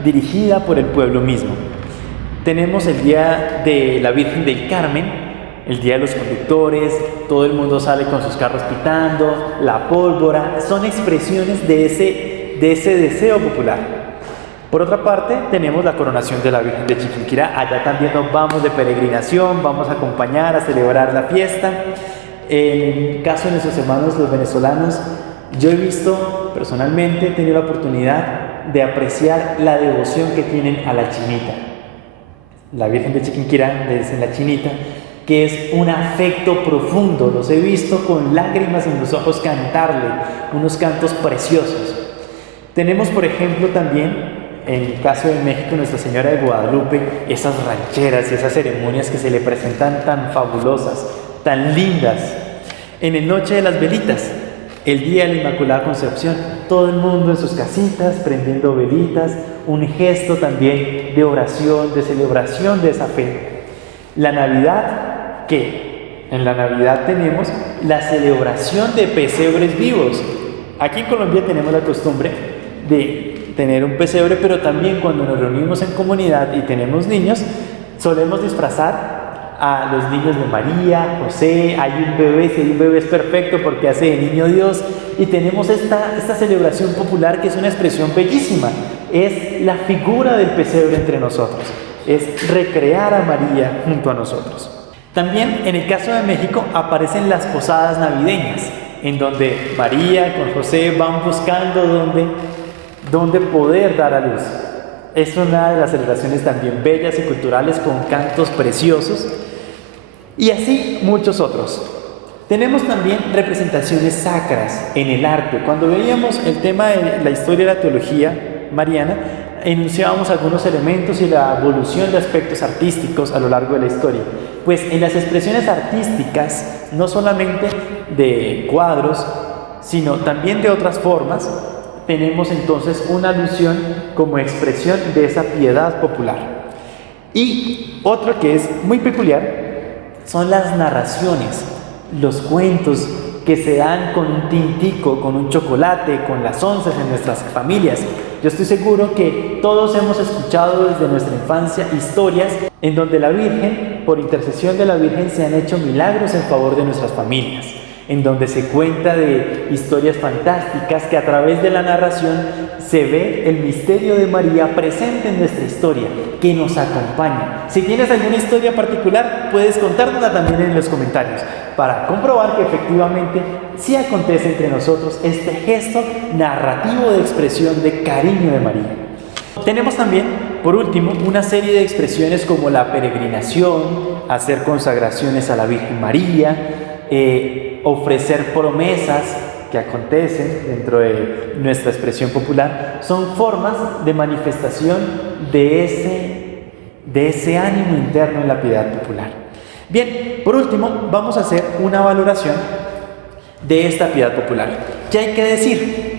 dirigida por el pueblo mismo. Tenemos el día de la Virgen del Carmen, el día de los conductores, todo el mundo sale con sus carros pitando, la pólvora, son expresiones de ese deseo popular. Por otra parte, tenemos la coronación de la Virgen de Chiquinquirá. Allá también nos vamos de peregrinación, vamos a acompañar, a celebrar la fiesta. En el caso de nuestros hermanos los venezolanos, yo he visto, personalmente, he tenido la oportunidad de apreciar la devoción que tienen a la Chinita. La Virgen de Chiquinquirá, le dicen la Chinita, que es un afecto profundo. Los he visto con lágrimas en los ojos cantarle, unos cantos preciosos. Tenemos, por ejemplo, también, en el caso de México, Nuestra Señora de Guadalupe, esas rancheras y esas ceremonias que se le presentan tan fabulosas, tan lindas. En el Noche de las Velitas, el día de la Inmaculada Concepción, todo el mundo en sus casitas prendiendo velitas, un gesto también de oración, de celebración de esa fe. La Navidad, que en la Navidad tenemos la celebración de pesebres vivos. Aquí en Colombia tenemos la costumbre de tener un pesebre, pero también cuando nos reunimos en comunidad y tenemos niños, solemos disfrazar a los niños de María, José. Hay un bebé, si hay un bebé es perfecto porque hace de niño Dios, y tenemos esta celebración popular que es una expresión bellísima, es la figura del pesebre entre nosotros, es recrear a María junto a nosotros. También en el caso de México aparecen las posadas navideñas, en donde María con José van buscando dónde poder dar a luz. Es una de las celebraciones también bellas y culturales con cantos preciosos, y así muchos otros. Tenemos también representaciones sacras en el arte. Cuando veíamos el tema de la historia de la teología mariana, enunciábamos algunos elementos y la evolución de aspectos artísticos a lo largo de la historia. Pues en las expresiones artísticas, no solamente de cuadros, sino también de otras formas, tenemos entonces una alusión como expresión de esa piedad popular. Y otro que es muy peculiar son las narraciones, los cuentos que se dan con un tintico, con un chocolate, con las onces en nuestras familias. Yo estoy seguro que todos hemos escuchado desde nuestra infancia historias en donde la Virgen, por intercesión de la Virgen, se han hecho milagros en favor de nuestras familias, en donde se cuenta de historias fantásticas que a través de la narración se ve el misterio de María presente en nuestra historia, que nos acompaña. Si tienes alguna historia particular, puedes contárnosla también en los comentarios, para comprobar que efectivamente sí acontece entre nosotros este gesto narrativo de expresión de cariño de María. Tenemos también, por último, una serie de expresiones como la peregrinación, hacer consagraciones a la Virgen María, ofrecer promesas que acontecen dentro de nuestra expresión popular. Son formas de manifestación de ese ánimo interno en la piedad popular. Bien, por último, vamos a hacer una valoración de esta piedad popular. ¿Qué hay que decir?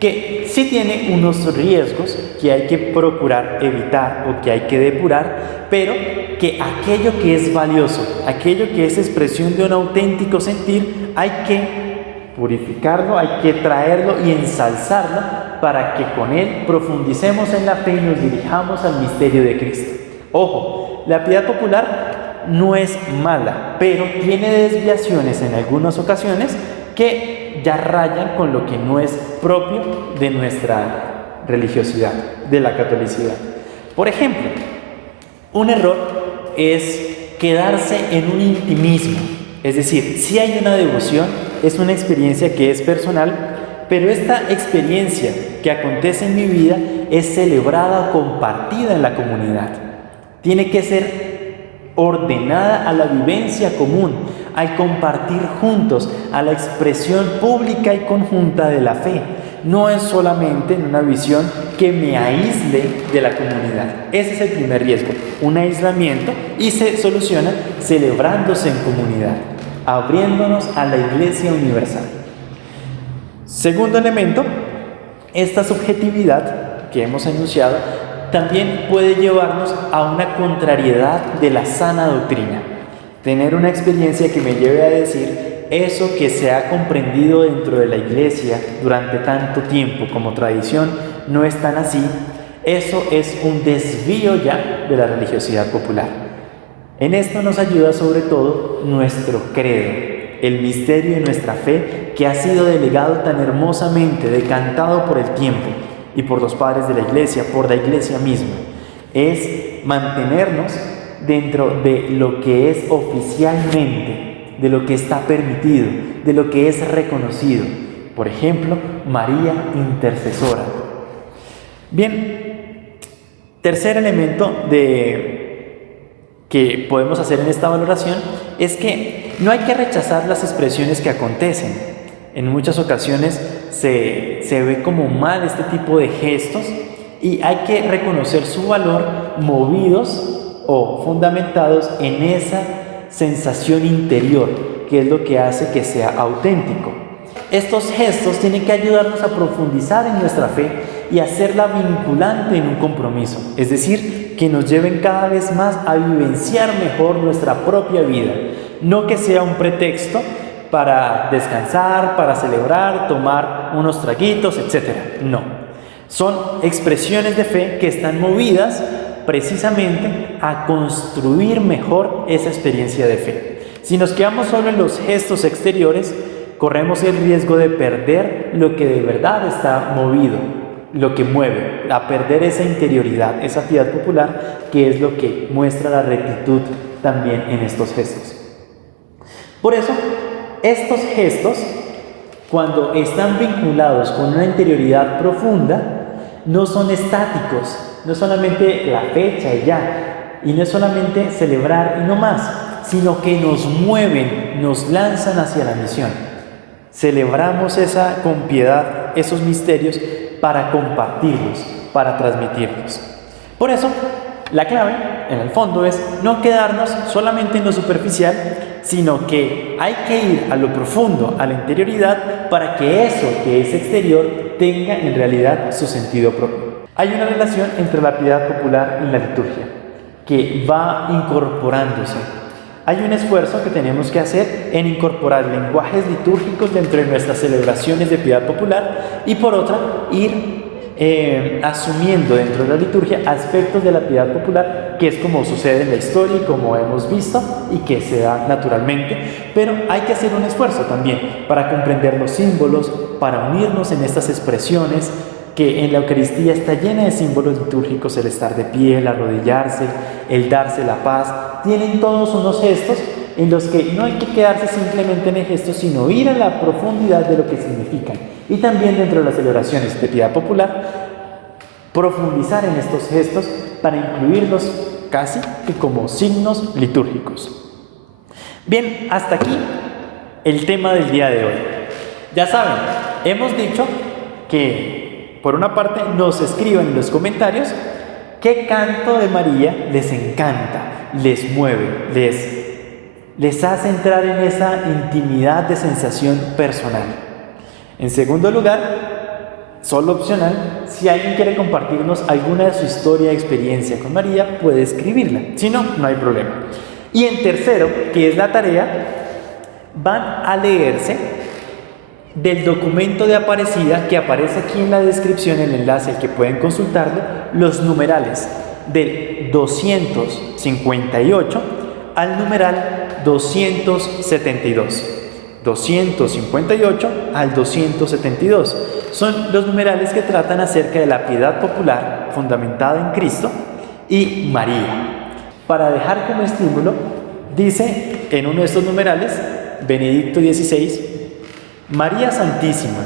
Que sí tiene unos riesgos que hay que procurar evitar o que hay que depurar, pero que aquello que es valioso, aquello que es expresión de un auténtico sentir, hay que purificarlo, hay que traerlo y ensalzarlo para que con él profundicemos en la fe y nos dirijamos al misterio de Cristo. Ojo, la piedad popular no es mala, pero tiene desviaciones en algunas ocasiones que ya rayan con lo que no es propio de nuestra religiosidad, de la catolicidad. Por ejemplo, un error es quedarse en un intimismo, es decir, si hay una devoción, es una experiencia que es personal, pero esta experiencia que acontece en mi vida es celebrada o compartida en la comunidad. Tiene que ser ordenada a la vivencia común, al compartir juntos, a la expresión pública y conjunta de la fe. No es solamente en una visión que me aísle de la comunidad. Ese es el primer riesgo, un aislamiento, y se soluciona celebrándose en comunidad, abriéndonos a la Iglesia universal. Segundo elemento, esta subjetividad que hemos enunciado también puede llevarnos a una contrariedad de la sana doctrina. Tener una experiencia que me lleve a decir eso que se ha comprendido dentro de la Iglesia durante tanto tiempo como tradición no es tan así. Eso es un desvío ya de la religiosidad popular. En esto nos ayuda sobre todo nuestro credo, el misterio de nuestra fe que ha sido delegado tan hermosamente, decantado por el tiempo y por los padres de la Iglesia, por la Iglesia misma. Es mantenernos dentro de lo que es oficialmente, de lo que está permitido, de lo que es reconocido. Por ejemplo, María intercesora. Bien, tercer elemento que podemos hacer en esta valoración es que no hay que rechazar las expresiones que acontecen. En muchas ocasiones se ve como mal este tipo de gestos y hay que reconocer su valor movidos o fundamentados en esa sensación interior, que es lo que hace que sea auténtico. Estos gestos tienen que ayudarnos a profundizar en nuestra fe y hacerla vinculante en un compromiso, es decir, que nos lleven cada vez más a vivenciar mejor nuestra propia vida, no que sea un pretexto para descansar, para celebrar, tomar unos traguitos, etc. No, son expresiones de fe que están movidas precisamente a construir mejor esa experiencia de fe. Si nos quedamos solo en los gestos exteriores, corremos el riesgo de perder lo que de verdad está movido, lo que mueve, a perder esa interioridad, esa piedad popular, que es lo que muestra la rectitud también en estos gestos. Por eso, estos gestos, cuando están vinculados con una interioridad profunda, no son estáticos, no solamente la fecha y ya, y no es solamente celebrar y no más, sino que nos mueven, nos lanzan hacia la misión. Celebramos con piedad esos misterios para compartirlos, para transmitirlos. Por eso, la clave, en el fondo, es no quedarnos solamente en lo superficial, sino que hay que ir a lo profundo, a la interioridad, para que eso que es exterior tenga en realidad su sentido propio. Hay una relación entre la piedad popular y la liturgia, que va incorporándose. Hay un esfuerzo que tenemos que hacer en incorporar lenguajes litúrgicos dentro de nuestras celebraciones de piedad popular y por otra, ir asumiendo dentro de la liturgia aspectos de la piedad popular, que es como sucede en la historia y como hemos visto y que se da naturalmente, pero hay que hacer un esfuerzo también para comprender los símbolos, para unirnos en estas expresiones que en la Eucaristía está llena de símbolos litúrgicos, el estar de pie, el arrodillarse, el darse la paz, tienen todos unos gestos en los que no hay que quedarse simplemente en el gesto, sino ir a la profundidad de lo que significan. Y también dentro de las celebraciones de piedad popular, profundizar en estos gestos para incluirlos casi que como signos litúrgicos. Bien, hasta aquí el tema del día de hoy. Ya saben, hemos dicho que por una parte nos escriban en los comentarios qué canto de María les encanta, les mueve, les hace entrar en esa intimidad de sensación personal. En segundo lugar, solo opcional, si alguien quiere compartirnos alguna de su historia, experiencia con María, puede escribirla. Si no, no hay problema. Y en tercero, que es la tarea, van a leerse del documento de Aparecida que aparece aquí en la descripción, el enlace que pueden consultarlo, los numerales del 258 al numeral 272. 258 al 272 son los numerales que tratan acerca de la piedad popular fundamentada en Cristo y María. Para dejar como estímulo, dice en uno de estos numerales, Benedicto XVI, María Santísima,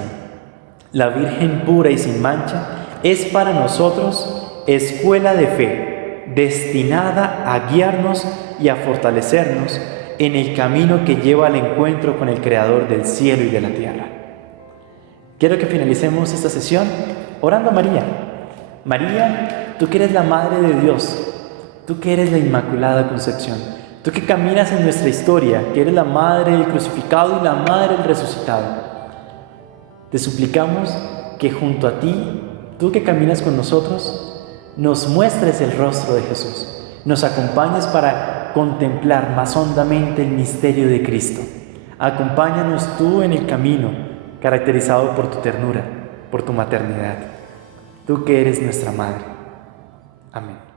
la Virgen pura y sin mancha, es para nosotros escuela de fe, destinada a guiarnos y a fortalecernos en el camino que lleva al encuentro con el Creador del cielo y de la tierra. Quiero que finalicemos esta sesión orando a María. María, tú que eres la Madre de Dios, tú que eres la Inmaculada Concepción, tú que caminas en nuestra historia, que eres la Madre del crucificado y la Madre del resucitado, te suplicamos que junto a ti, tú que caminas con nosotros, nos muestres el rostro de Jesús, nos acompañes para contemplar más hondamente el misterio de Cristo. Acompáñanos tú en el camino, caracterizado por tu ternura, por tu maternidad, tú que eres nuestra Madre. Amén.